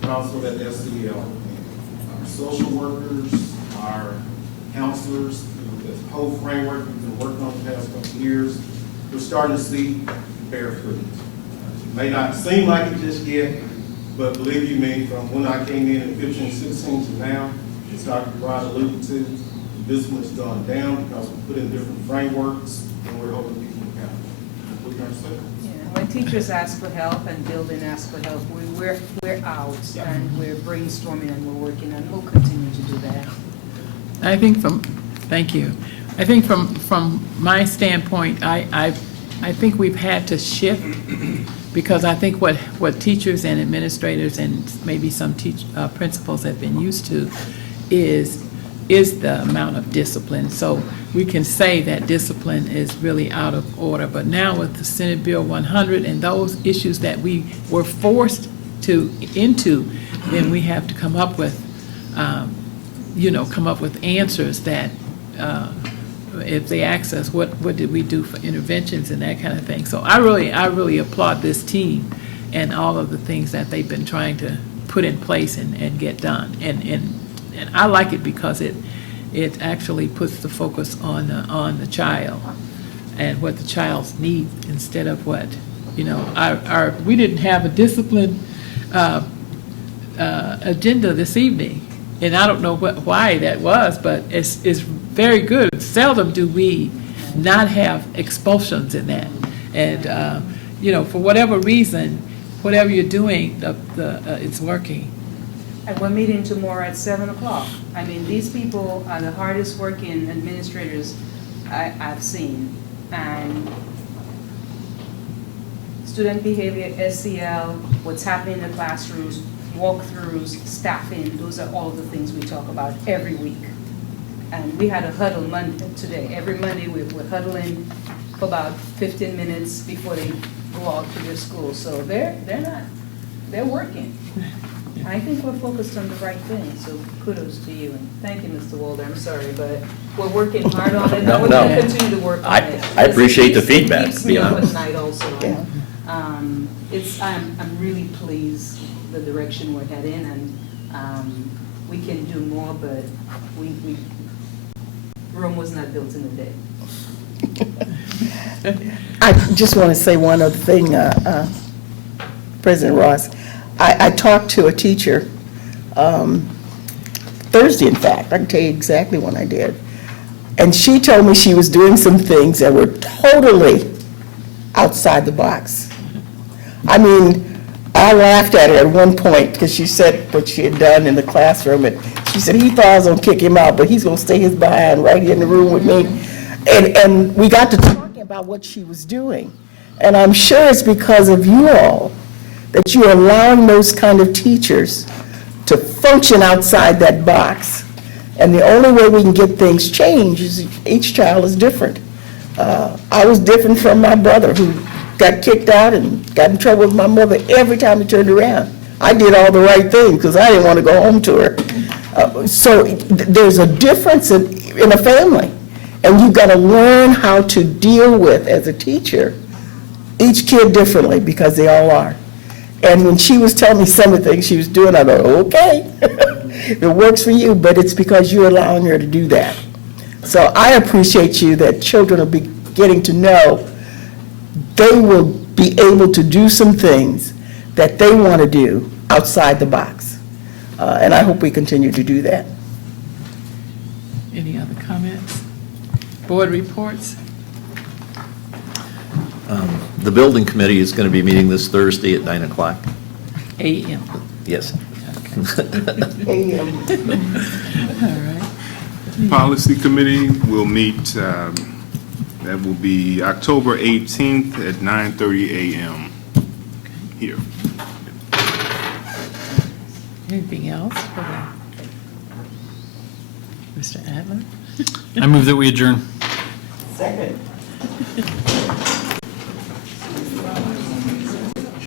but also that SEL. And our social workers, our counselors, the whole framework we've been working on the past couple of years, we're starting to see bear fruit. It may not seem like it just yet, but believe you me, from when I came in 15, 16 to now, as Dr. Rod alluded to, the discipline has gone down because we put in different frameworks and we're holding people accountable. What are you going to say? When teachers ask for help and building ask for help, we're out and we're brainstorming and we're working and we'll continue to do that. Thank you. I think from my standpoint, I think we've had to shift because I think what teachers and administrators and maybe some principals have been used to is the amount of discipline. So we can say that discipline is really out of order. But now with the Senate Bill 100 and those issues that we were forced into, then we have to come up with answers that if they ask us what did we do for interventions and that kind of thing. So I really applaud this team and all of the things that they've been trying to put in place and get done. And I like it because it actually puts the focus on the child and what the child's need instead of what, we didn't have a discipline agenda this evening. And I don't know why that was, but it's very good. Seldom do we not have expulsions in that. And, for whatever reason, whatever you're doing, it's working. And we're meeting tomorrow at 7 o'clock. I mean, these people are the hardest working administrators I've seen. And student behavior, SEL, what's happening in the classrooms, walkthroughs, staffing, those are all the things we talk about every week. And we had a huddle Monday today. Every Monday we're huddling for about 15 minutes before they go out to their school. So they're working. I think we're focused on the right thing, so kudos to you. And thank you, Mr. Walder. I'm sorry, but we're working hard on it. No, We're going to continue to work on it. I appreciate the feedback, It keeps to be me up at honest. night also. I'm really pleased the direction we're heading, and we can do more, but Rome was not built in a day. I just want to say one other thing, President Ross. I talked to a teacher Thursday, in fact. I can tell you exactly when I did. And she told me she was doing some things that were totally outside the box. I mean, I laughed at her at one point because she said what she had done in the classroom. And she said he thought I was going to kick him out, but he's going to stay his behind right here in the room with me. And we got to talking about what she was doing. And I'm sure it's because of you all that you're allowing those kind of teachers to function outside that box. And the only way we can get things changed is each child is different. I was different from my brother, who got kicked out and got in trouble with my mother every time he turned around. I did all the right things because I didn't want to go home to her. So there's a difference in a family, and you've got to learn how to deal with, as a teacher, each kid differently, because they all are. And when she was telling me some of the things she was doing, I thought, okay, it works for you, but it's because you're allowing her to do that. So I appreciate you that children are getting to know they will be able to do some things that they want to do outside the box. And I hope we continue to do that. Any other comments? Board reports? The building committee is going to be meeting this Thursday at 9 o'clock. AM. Yes. AM. All right. Policy Committee will meet, that will be October 18th at 9:30 a.m. here. Anything else for Mr. Adler? I move that we adjourn. Second.